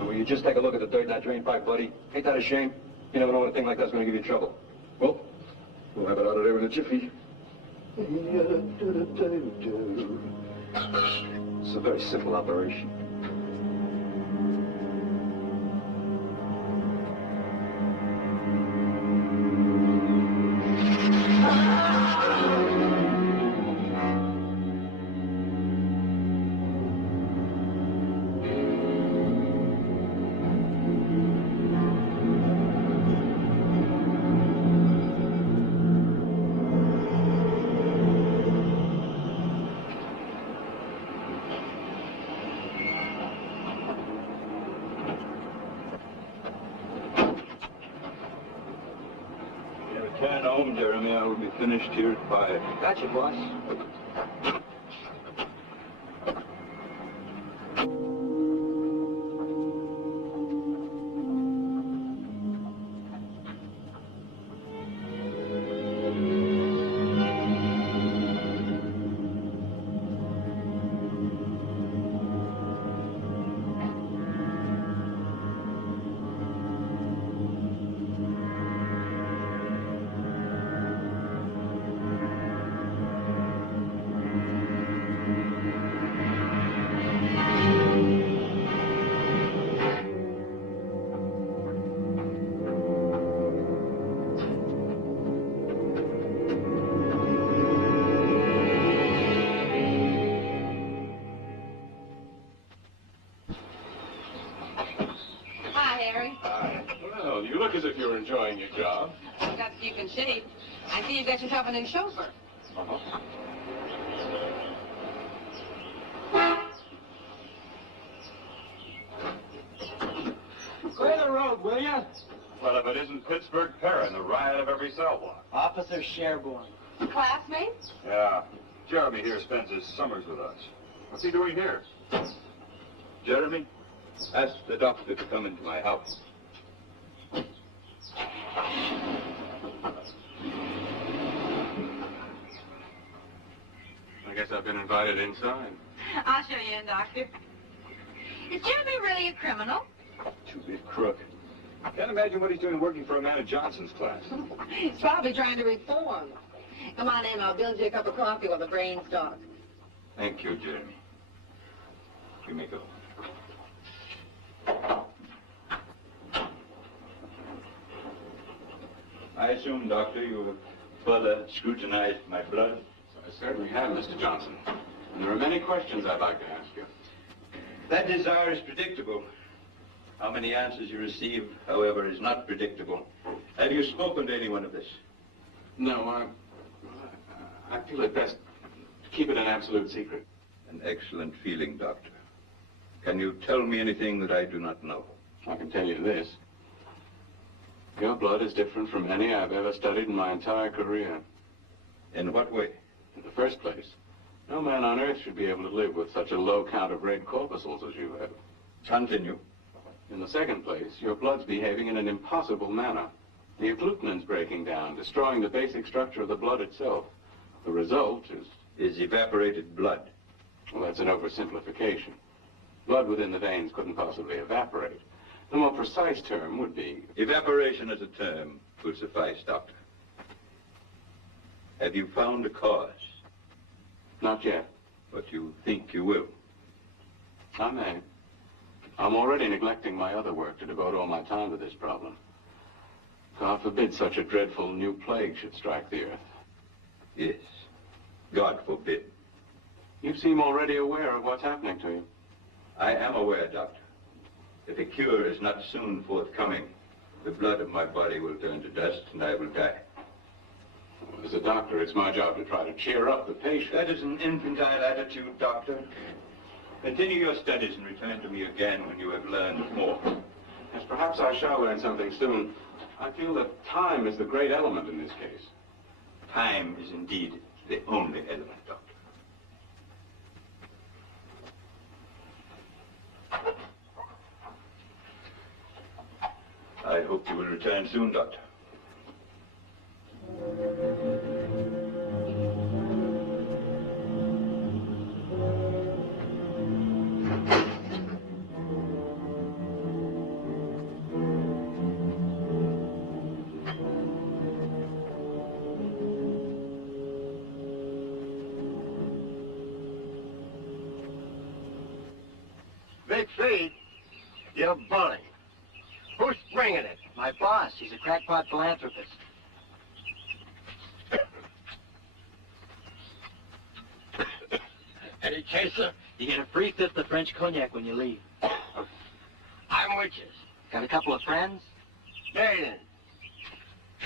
Will you just take a look at the dirt in that drain pipe, buddy? Ain't that a shame? You never know when a thing like that's going to give you trouble. Well, we'll have it out of there in a jiffy. It's a very simple operation. Return home, Jeremy. I will be finished here at 5. Gotcha, boss. Well, you look as if you're enjoying your job. That's if you can shave. I see you got yourself a new chauffeur. Uh-huh. Clear the road, will you? Well, if it isn't Pittsburgh Perrin, the riot of every cell block. Officer Sherborne. Classmates? Yeah. Jeremy here spends his summers with us. What's he doing here? Jeremy, ask the doctor to come into my house. I guess I've been invited inside. I'll show you in, Doctor. Is Jeremy really a criminal? Too big crook. Can't imagine what he's doing working for a man of Johnson's class. He's probably trying to reform. Come on in, I'll build you a cup of coffee while the brains talk. Thank you, Jeremy. You may go. I assume, Doctor, you have further scrutinized my blood? I certainly have, Mr. Johnson. And there are many questions I'd like to ask you. That desire is predictable. How many answers you receive, however, is not predictable. Have you spoken to anyone of this? No, I feel it best to keep it an absolute secret. An excellent feeling, Doctor. Can you tell me anything that I do not know? I can tell you this. Your blood is different from any I've ever studied in my entire career. In what way? In the first place, no man on earth should be able to live with such a low count of red corpuscles as you have. Continue. In the second place, your blood's behaving in an impossible manner. The agglutinins breaking down, destroying the basic structure of the blood itself. The result is evaporated blood. Well, that's an oversimplification. Blood within the veins couldn't possibly evaporate. The more precise term would be... Evaporation as a term will suffice, Doctor. Have you found a cause? Not yet. But you think you will? I may. I'm already neglecting my other work to devote all my time to this problem. God forbid such a dreadful new plague should strike the earth. Yes. God forbid. You seem already aware of what's happening to you. I am aware, Doctor. If a cure is not soon forthcoming, the blood of my body will turn to dust and I will die. Well, as a doctor, it's my job to try to cheer up the patient. That is an infantile attitude, Doctor. Continue your studies and return to me again when you have learned more. Yes, perhaps I shall learn something soon. I feel that time is the great element in this case. Time is indeed the only element, Doctor. I hope you will return soon, Doctor. Big feed? You're bully. Who's bringing it? My boss. He's a crackpot philanthropist. Any chaser? You get a free fifth of French cognac when you leave. I'm with you. Got a couple of friends? There then.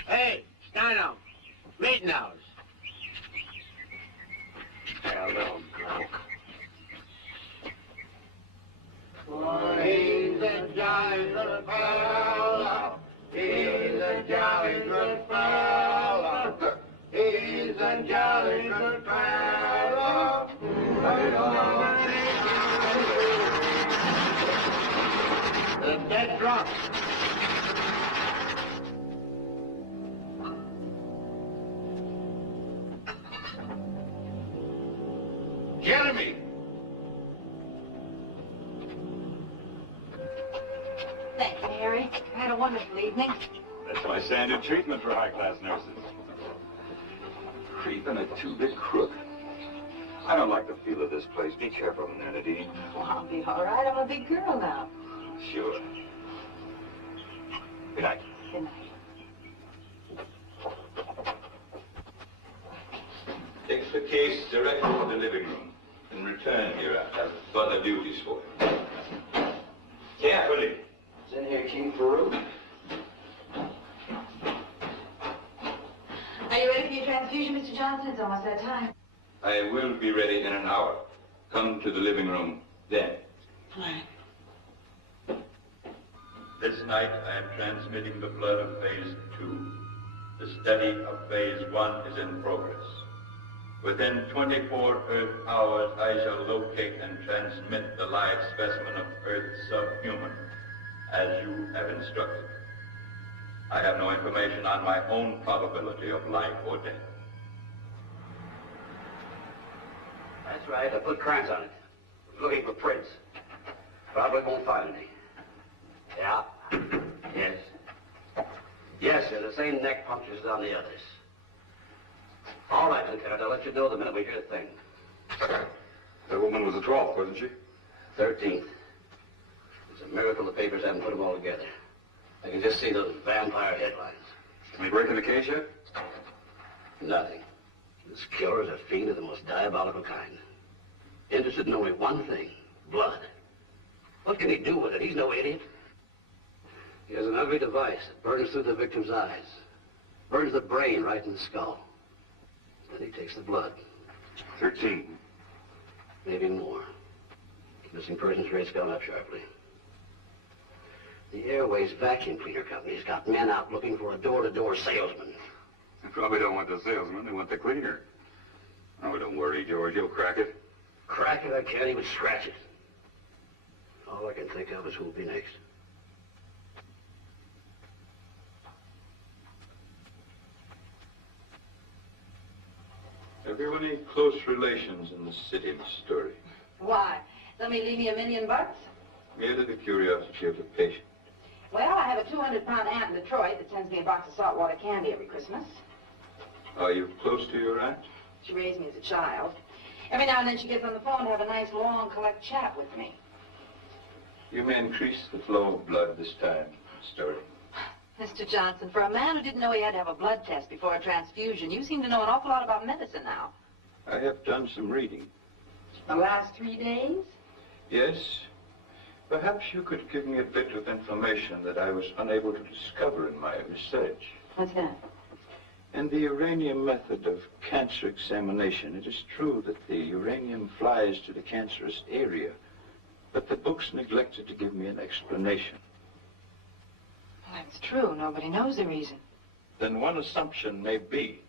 Hey, Steino. Meeting house. Hello, drunk. For he's a jolly good fellow. He's a jolly good fellow. Dead drop. Jeremy! Thank you, Harry. I had a wonderful evening. That's my standard treatment for high-class nurses. Creeping a two-bit crook. I don't like the feel of this place. Be careful in there, Nadine. Well, I'll be all right. I'm a big girl now. Sure. Good night. Good night. Take the case directly to the living room and return here. I have further duties for you. Carefully. Is in here King Farouk? Are you ready for your transfusion, Mr. Johnson? It's almost that time. I will be ready in an hour. Come to the living room then. All right. This night I am transmitting the blood of phase 2. The study of phase 1 is in progress. Within 24 Earth hours, I shall locate and transmit the live specimen of Earth subhuman, as you have instructed. I have no information on my own probability of life or death. That's right. I put crayons on it. Looking for prints. Probably won't find any. Yeah. Yes. Yes, sir. The same neck punctures as on the others. All right, Lieutenant. I'll let you know the minute we hear a thing. That woman was the 12th, wasn't she? 13th. It's a miracle the papers haven't put them all together. I can just see those vampire headlines. Any break in the case yet? Nothing. This killer is a fiend of the most diabolical kind. Interested in only one thing, blood. What can he do with it? He's no idiot. He has an ugly device that burns through the victim's eyes. Burns the brain right in the skull. Then he takes the blood. 13. Maybe more. Missing persons rate's gone up sharply. The Airways Vacuum Cleaner Company's got men out looking for a door-to-door salesman. They probably don't want the salesman, they want the cleaner. Oh, don't worry, George, you'll crack it. Crack it, I can't even scratch it. All I can think of is who'll be next. Have you any close relations in the city, Miss Story? Why? Somebody leave me $1 million? Merely the curiosity of the patient. Well, I have a 200-pound aunt in Detroit that sends me a box of saltwater candy every Christmas. Are you close to your aunt? She raised me as a child. Every now and then she gets on the phone to have a nice, long, collect chat with me. You may increase the flow of blood this time, Miss Story. Mr. Johnson, for a man who didn't know he had to have a blood test before a transfusion, you seem to know an awful lot about medicine now. I have done some reading. The last 3 days? Yes. Perhaps you could give me a bit of information that I was unable to discover in my research. What's that? In the uranium method of cancer examination, it is true that the uranium flies to the cancerous area, but the books neglected to give me an explanation. Well, that's true. Nobody knows the reason. Then one assumption may be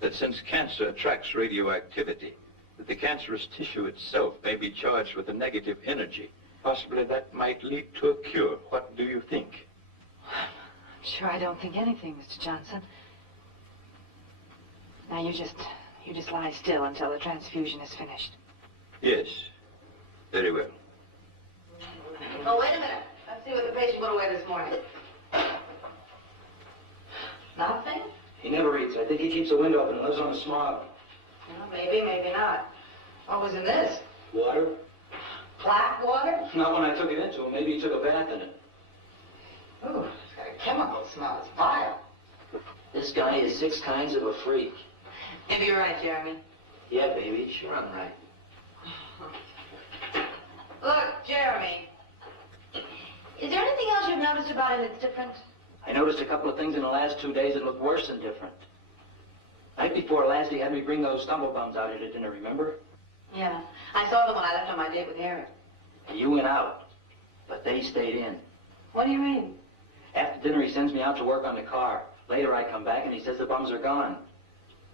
that since cancer attracts radioactivity, that the cancerous tissue itself may be charged with a negative energy. Possibly that might lead to a cure. What do you think? I'm sure I don't think anything, Mr. Johnson. Now, you just lie still until the transfusion is finished. Yes. Very well. Oh, wait a minute. Let's see what the patient put away this morning. Nothing? He never eats. I think he keeps the window open and lives on the smog. Well, maybe, maybe not. What was in this? Water? Black water? Not when I took it into him. Maybe he took a bath in it. Ooh, it's got a chemical smell. It's vile. This guy is 6 kinds of a freak. Maybe you're right, Jeremy. Yeah, baby. Sure I'm right. Look, Jeremy. Is there anything else you've noticed about it that's different? I noticed a couple of things in the last 2 days that looked worse than different. Night before last, he had me bring those stumblebums out here to dinner, remember? Yeah. I saw them when I left on my date with Harry. You went out, but they stayed in. What do you mean? After dinner, he sends me out to work on the car. Later, I come back and he says the bums are gone.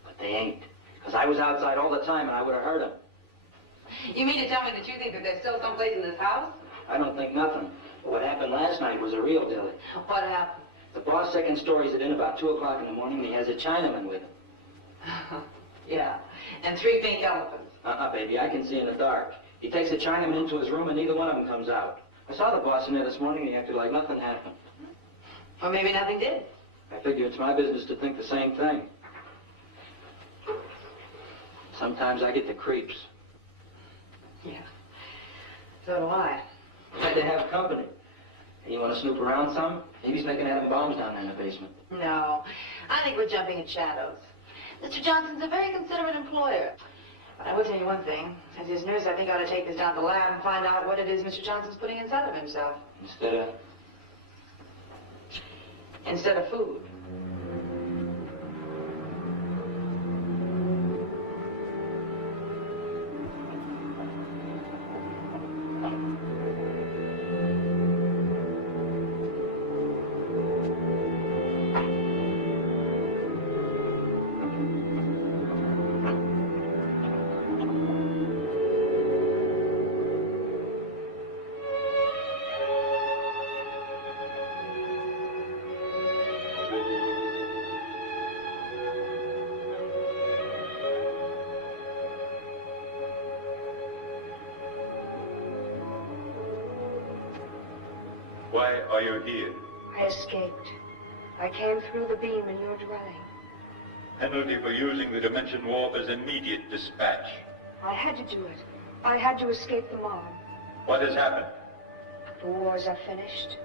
But they ain't, because I was outside all the time and I would have heard them. You mean to tell me that you think that they're still someplace in this house? I don't think nothing. What happened last night was a real dilly. What happened? The boss second stories it in about 2 o'clock in the morning, and he has a Chinaman with him. Yeah, and 3 pink elephants. Baby, I can see in the dark. He takes the Chinaman into his room, and neither one of them comes out. I saw the boss in there this morning, and he acted like nothing happened. Or maybe nothing did. I figure it's my business to think the same thing. Sometimes I get the creeps. Yeah, so do I. Glad to have company. Hey, you want to snoop around some? Maybe he's making atom bombs down there in the basement. No, I think we're jumping at shadows. Mr. Johnson's a very considerate employer. But I will tell you one thing. As his nurse, I think I ought to take this down to the lab and find out what it is Mr. Johnson's putting inside of himself. Instead of food. Why are you here? I escaped. I came through the beam in your dwelling. Penalty for using the dimension warp is immediate dispatch. I had to do it. I had to escape the mob. What has happened? The wars are finished.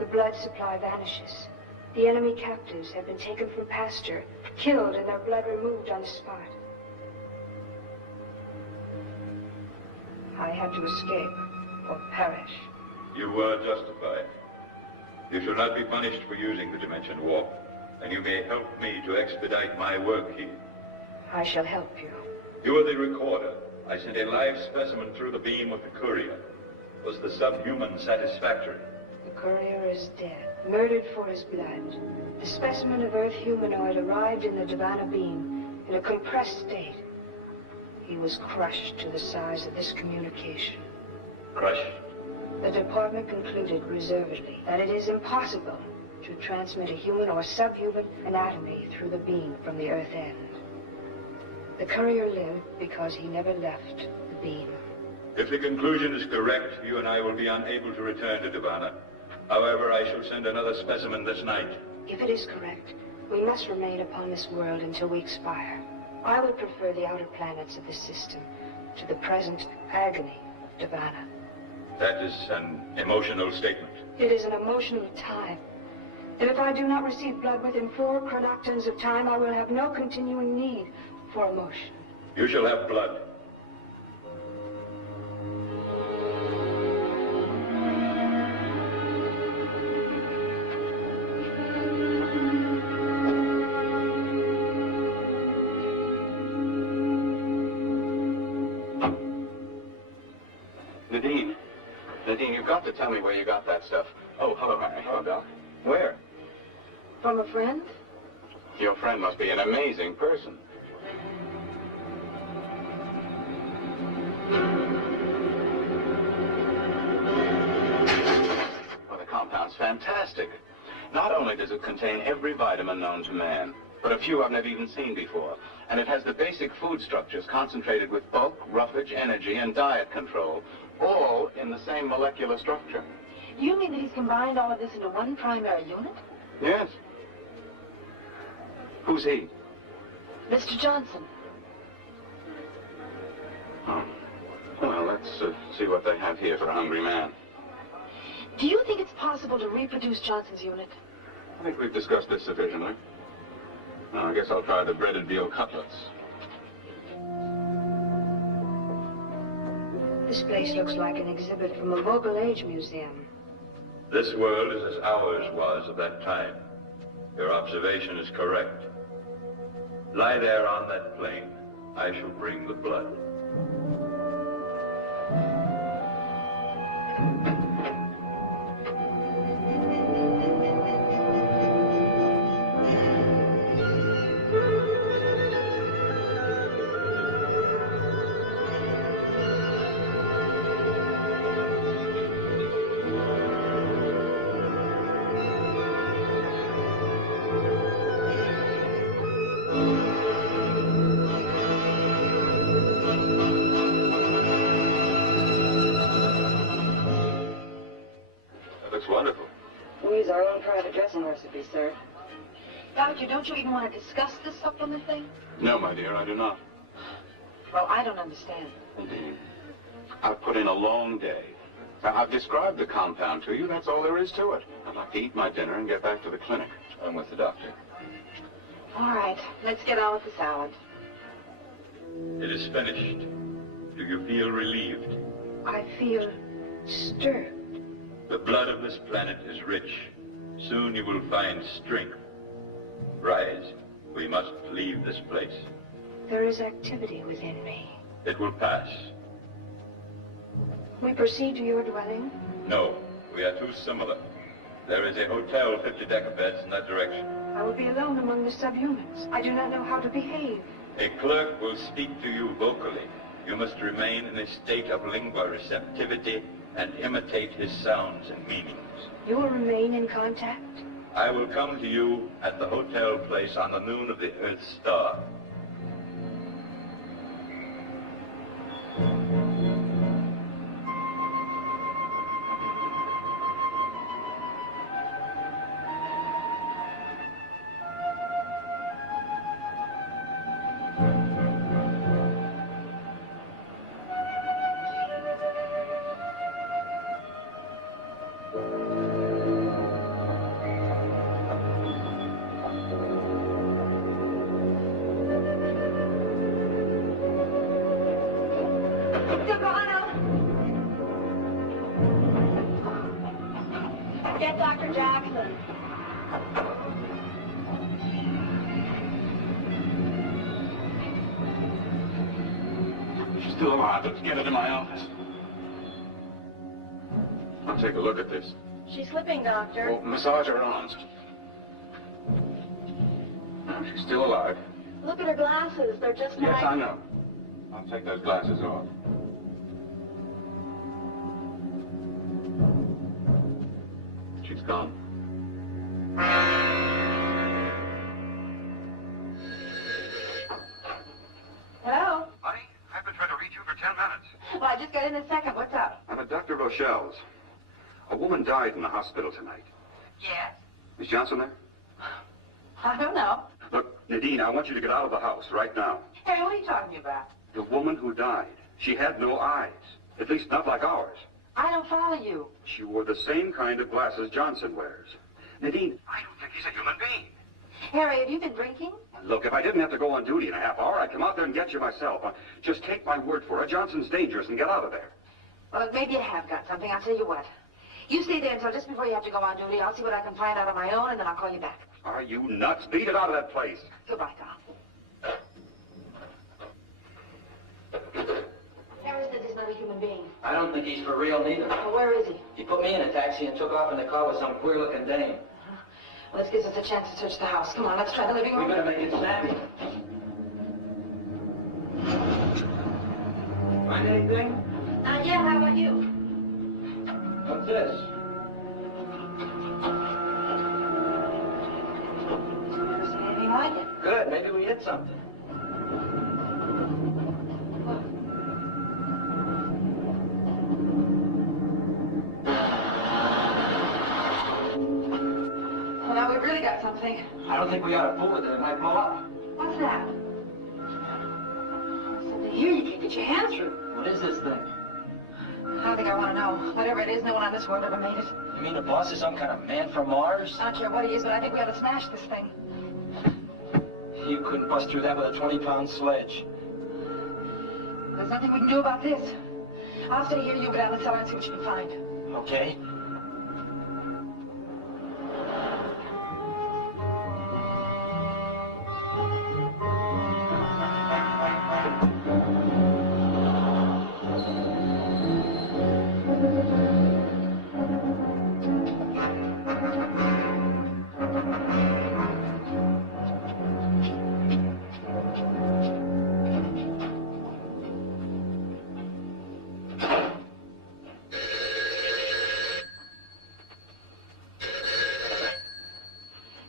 The blood supply vanishes. The enemy captives have been taken from pasture, killed and their blood removed on the spot. I had to escape or perish. You were justified. You shall not be punished for using the dimension warp, and you may help me to expedite my work here. I shall help you. You are the recorder. I sent a live specimen through the beam with the courier. Was the subhuman satisfactory? The courier is dead, murdered for his blood. The specimen of Earth humanoid arrived in the Divana beam in a compressed state. He was crushed to the size of this communication. Crushed? The department concluded reservedly that it is impossible to transmit a human or subhuman anatomy through the beam from the Earth end. The courier lived because he never left the beam. If the conclusion is correct, you and I will be unable to return to Divana. However, I shall send another specimen this night. If it is correct, we must remain upon this world until we expire. I would prefer the outer planets of this system to the present agony of Divana. That is an emotional statement. It is an emotional time. And if I do not receive blood within 4 chronoctons of time, I will have no continuing need for emotion. You shall have blood. Nadine, you've got to tell me where you got that stuff. Oh, hello, Mary. Hello, Doc. Where? From a friend? Your friend must be an amazing person. Well, the compound's fantastic. Not only does it contain every vitamin known to man, but a few I've never even seen before. And it has the basic food structures concentrated with bulk, roughage, energy, and diet control, all in the same molecular structure. You mean that he's combined all of this into one primary unit? Yes. Who's he? Mr. Johnson. Oh. Well, let's see what they have here for a hungry man. Do you think it's possible to reproduce Johnson's unit? I think we've discussed this sufficiently. Now, I guess I'll try the breaded veal cutlets. This place looks like an exhibit from a Vocal Age museum. This world is as ours was of that time. Your observation is correct. Lie there on that plain. I shall bring the blood. Looks wonderful. We use our own private dressing recipe, sir. Doctor, don't you even want to discuss this supplement thing? No, my dear, I do not. Well, I don't understand. Indeed. I've put in a long day. Now, I've described the compound to you. That's all there is to it. I'd like to eat my dinner and get back to the clinic. I'm with the doctor. All right, let's get on with the salad. It is finished. Do you feel relieved? I feel stirred. The blood of this planet is rich. Soon you will find strength. Rise. We must leave this place. There is activity within me. It will pass. We proceed to your dwelling? No, we are too similar. There is a hotel 50 decabeds in that direction. I will be alone among the subhumans. I do not know how to behave. A clerk will speak to you vocally. You must remain in a state of lingua receptivity and imitate his sounds and meanings. You will remain in contact? I will come to you at the hotel place on the noon of the Earth's star. Get Dr. Jackson. She's still alive. Let's get her to my office. I'll take a look at this. She's slipping, Doctor. Well, massage her arms. No, she's still alive. Look at her glasses. They're just Yes, like... I know. I'll take those glasses off. She's gone. Hello? Honey, I've been trying to reach you for 10 minutes. Well, I just got in a second. What's up? I'm at Dr. Rochelle's. A woman died in the hospital tonight. Yes? Is Johnson there? I don't know. Look, Nadine, I want you to get out of the house right now. Hey, what are you talking about? The woman who died, she had no eyes. At least not like ours. I don't follow you. She wore the same kind of glasses Johnson wears. Nadine, I don't think he's a human being. Harry, have you been drinking? Look, if I didn't have to go on duty in a half hour, I'd come out there and get you myself. Just take my word for it. Johnson's dangerous and get out of there. Well, maybe I have got something. I'll tell you what. You stay there until just before you have to go on duty. I'll see what I can find out on my own, and then I'll call you back. Are you nuts? Beat it out of that place. Goodbye, Carl. Harry said he's not a human being. I don't think he's for real neither. Well, where is he? He put me in a taxi and took off in the car with some queer-looking dame. Well, this gives us a chance to search the house. Come on, let's try the living room. We better make it snappy. Find anything? Not yet. How about you? What's this? Never seen anything like it. Good. Maybe we hit something. Well, now we've really got something. I don't think we ought to fool with it. It might blow up. What's that? Something here you can't get your hand through. What is this thing? I don't think I want to know. Whatever it is, no one on this world ever made it. You mean the boss is some kind of man from Mars? I don't care what he is, but I think we ought to smash this thing. You couldn't bust through that with a 20-pound sledge. There's nothing we can do about this. I'll stay here, you go down the cellar and see what you can find. Okay.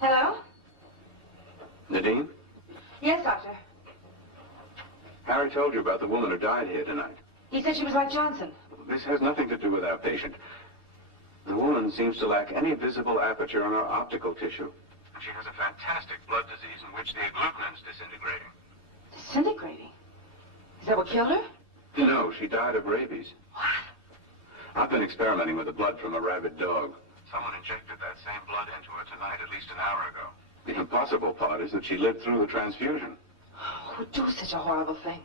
Hello? Nadine? Yes, Doctor. Harry told you about the woman who died here tonight. He said she was like Johnson. This has nothing to do with our patient. The woman's woman seems to lack any visible aperture on her optical tissue. She has a fantastic blood disease in which the agglutinins disintegrating. Disintegrating? Is that what killed her? No, she died of rabies. What? I've been experimenting with the blood from a rabid dog. Someone injected that same blood into her tonight, at least an hour ago. The impossible part is that she lived through the transfusion. Who would do such a horrible thing?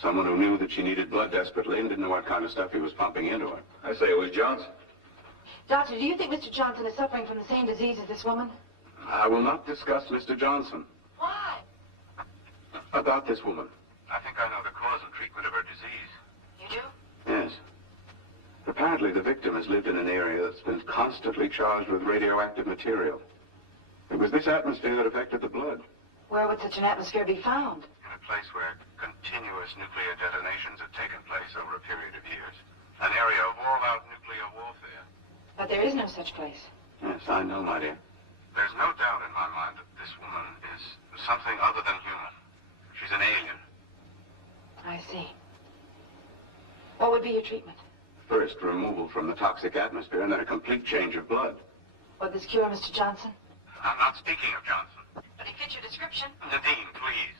Someone who knew that she needed blood desperately and didn't know what kind of stuff he was pumping into her. I say it was Johnson. Doctor, do you think Mr. Johnson is suffering from the same disease as this woman? I will not discuss Mr. Johnson. Why? About this woman. I think I know the cause and treatment of her disease. You do? Yes. Apparently the victim has lived in an area that's been constantly charged with radioactive material. It was this atmosphere that affected the blood. Where would such an atmosphere be found? In a place where continuous nuclear detonations had taken place over a period of years. An area of all-out nuclear warfare. But there is no such place. Yes, I know, my dear. There's no doubt in my mind that this woman is something other than human. She's an alien. I see. What would be your treatment? First, removal from the toxic atmosphere, and then a complete change of blood. Would this cure Mr. Johnson? I'm not speaking of Johnson. But he fits your description. Nadine, please.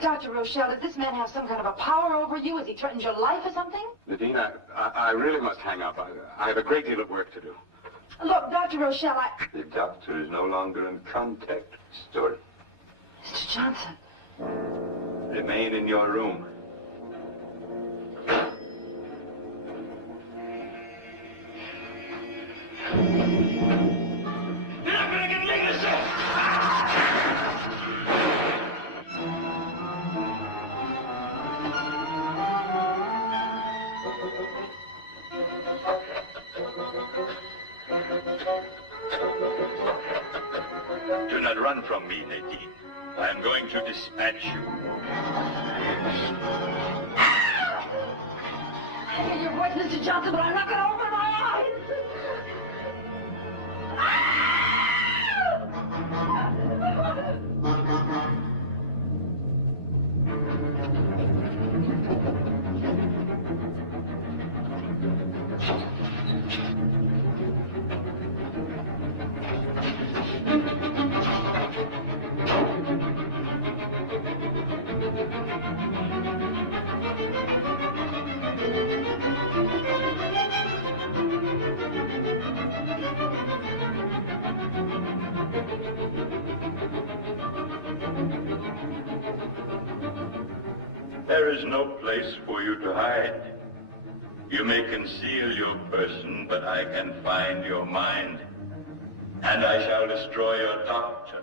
Dr. Rochelle, does this man have some kind of a power over you? Has he threatened your life or something? Nadine, I really must hang up. I have a great deal of work to do. Look, Dr. Rochelle, The doctor is no longer in contact with Story. Mr. Johnson. Remain in your room. You're not gonna get me this shit! Do not run from me, Nadine. I am going to dispatch you. I hear your voice, Mr. Johnson, but I'm not going to open my eyes. There is no place for you to hide. You may conceal your person, but I can find your mind. And I shall destroy your doctor.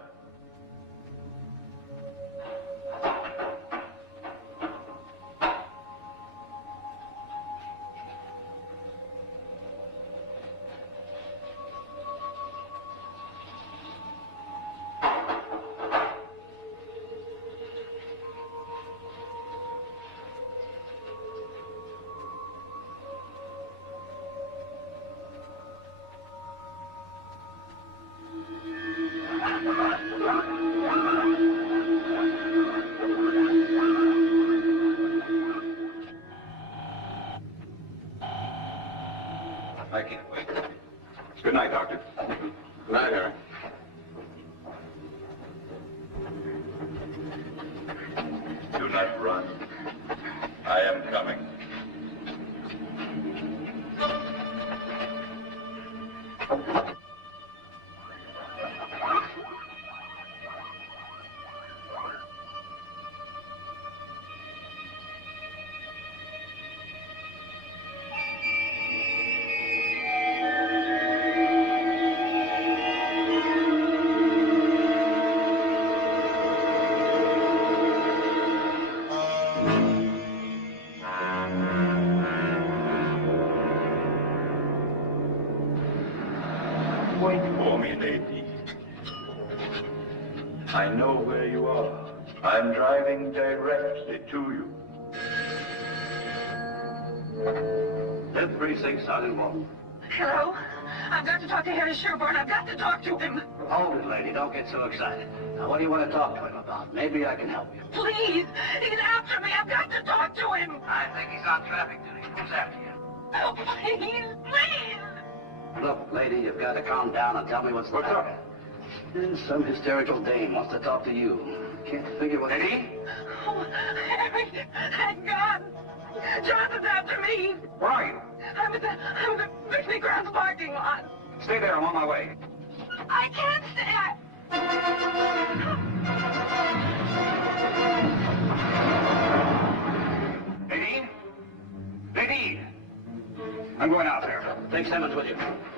I can't wait. Good night, Doctor. Good night, Harry. Do not run. I am coming. Wait for me, lady. I know where you are. I'm driving directly to you. 10th Precinct, Sergeant Walton. Hello? I've got to talk to Harry Sherburne. I've got to talk to him. Hold it, lady. Don't get so excited. Now, what do you want to talk to him about? Maybe I can help you. Please. He's after me. I've got to talk to him. I think he's on traffic duty. Who's after you? Oh, please, please. Look, lady, you've got to calm down and tell me what's the matter. There's some hysterical dame wants to talk to you. Can't figure what... Eddie? Oh, Harry, thank God. Johnson's after me. Where are you? I'm at the picnic grounds parking lot. Stay there. I'm on my way. I can't stay. Nadine? Nadine! I'm going out there. Take Simmons with you.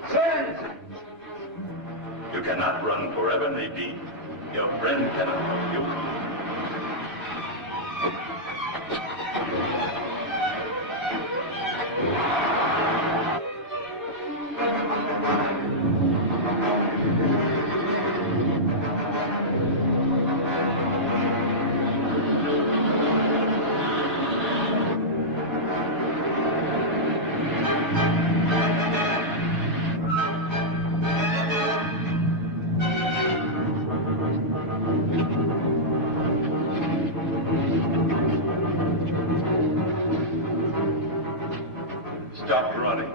Simmons! You cannot run forever, Nadine. Your friend cannot help you. Stop running.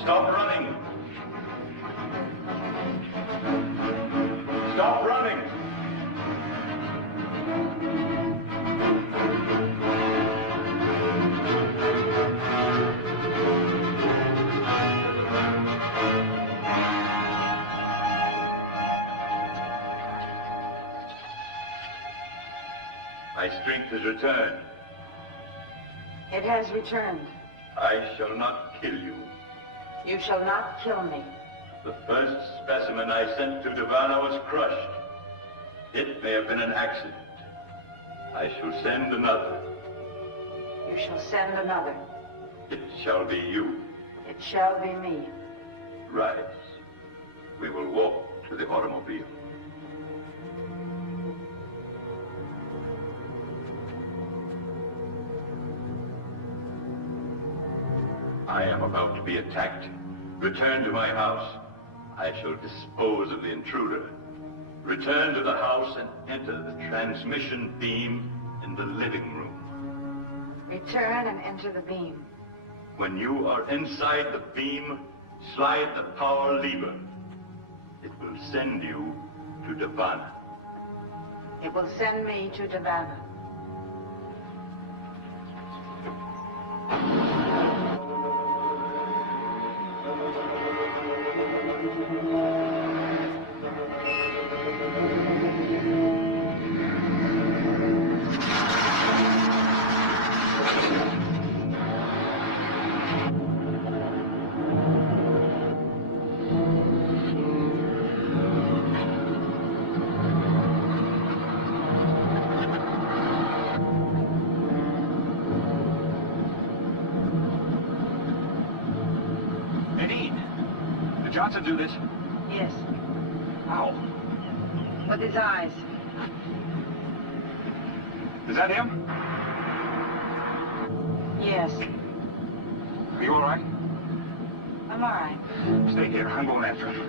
Stop running. Stop running. My strength has returned. It has returned. I shall not kill you. You shall not kill me. The first specimen I sent to Devana was crushed. It may have been an accident. I shall send another. You shall send another. It shall be you. It shall be me. Rise. We will walk to the automobile. I am about to be attacked. Return to my house. I shall dispose of the intruder. Return to the house and enter the transmission beam in the living room. Return and enter the beam. When you are inside the beam, slide the power lever. It will send you to Devana. It will send me to Devana. Did Johnson do this? Yes. How? With his eyes. Is that him? Yes. Are you all right? I'm all right. Stay here. I'm going after him.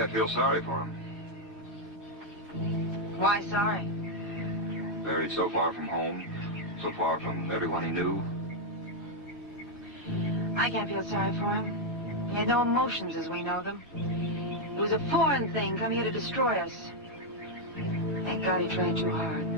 I feel sorry for him. Why sorry? Buried so far from home, so far from everyone he knew. I can't feel sorry for him. He had no emotions as we know them. It was a foreign thing come here to destroy us. Thank God he tried too hard.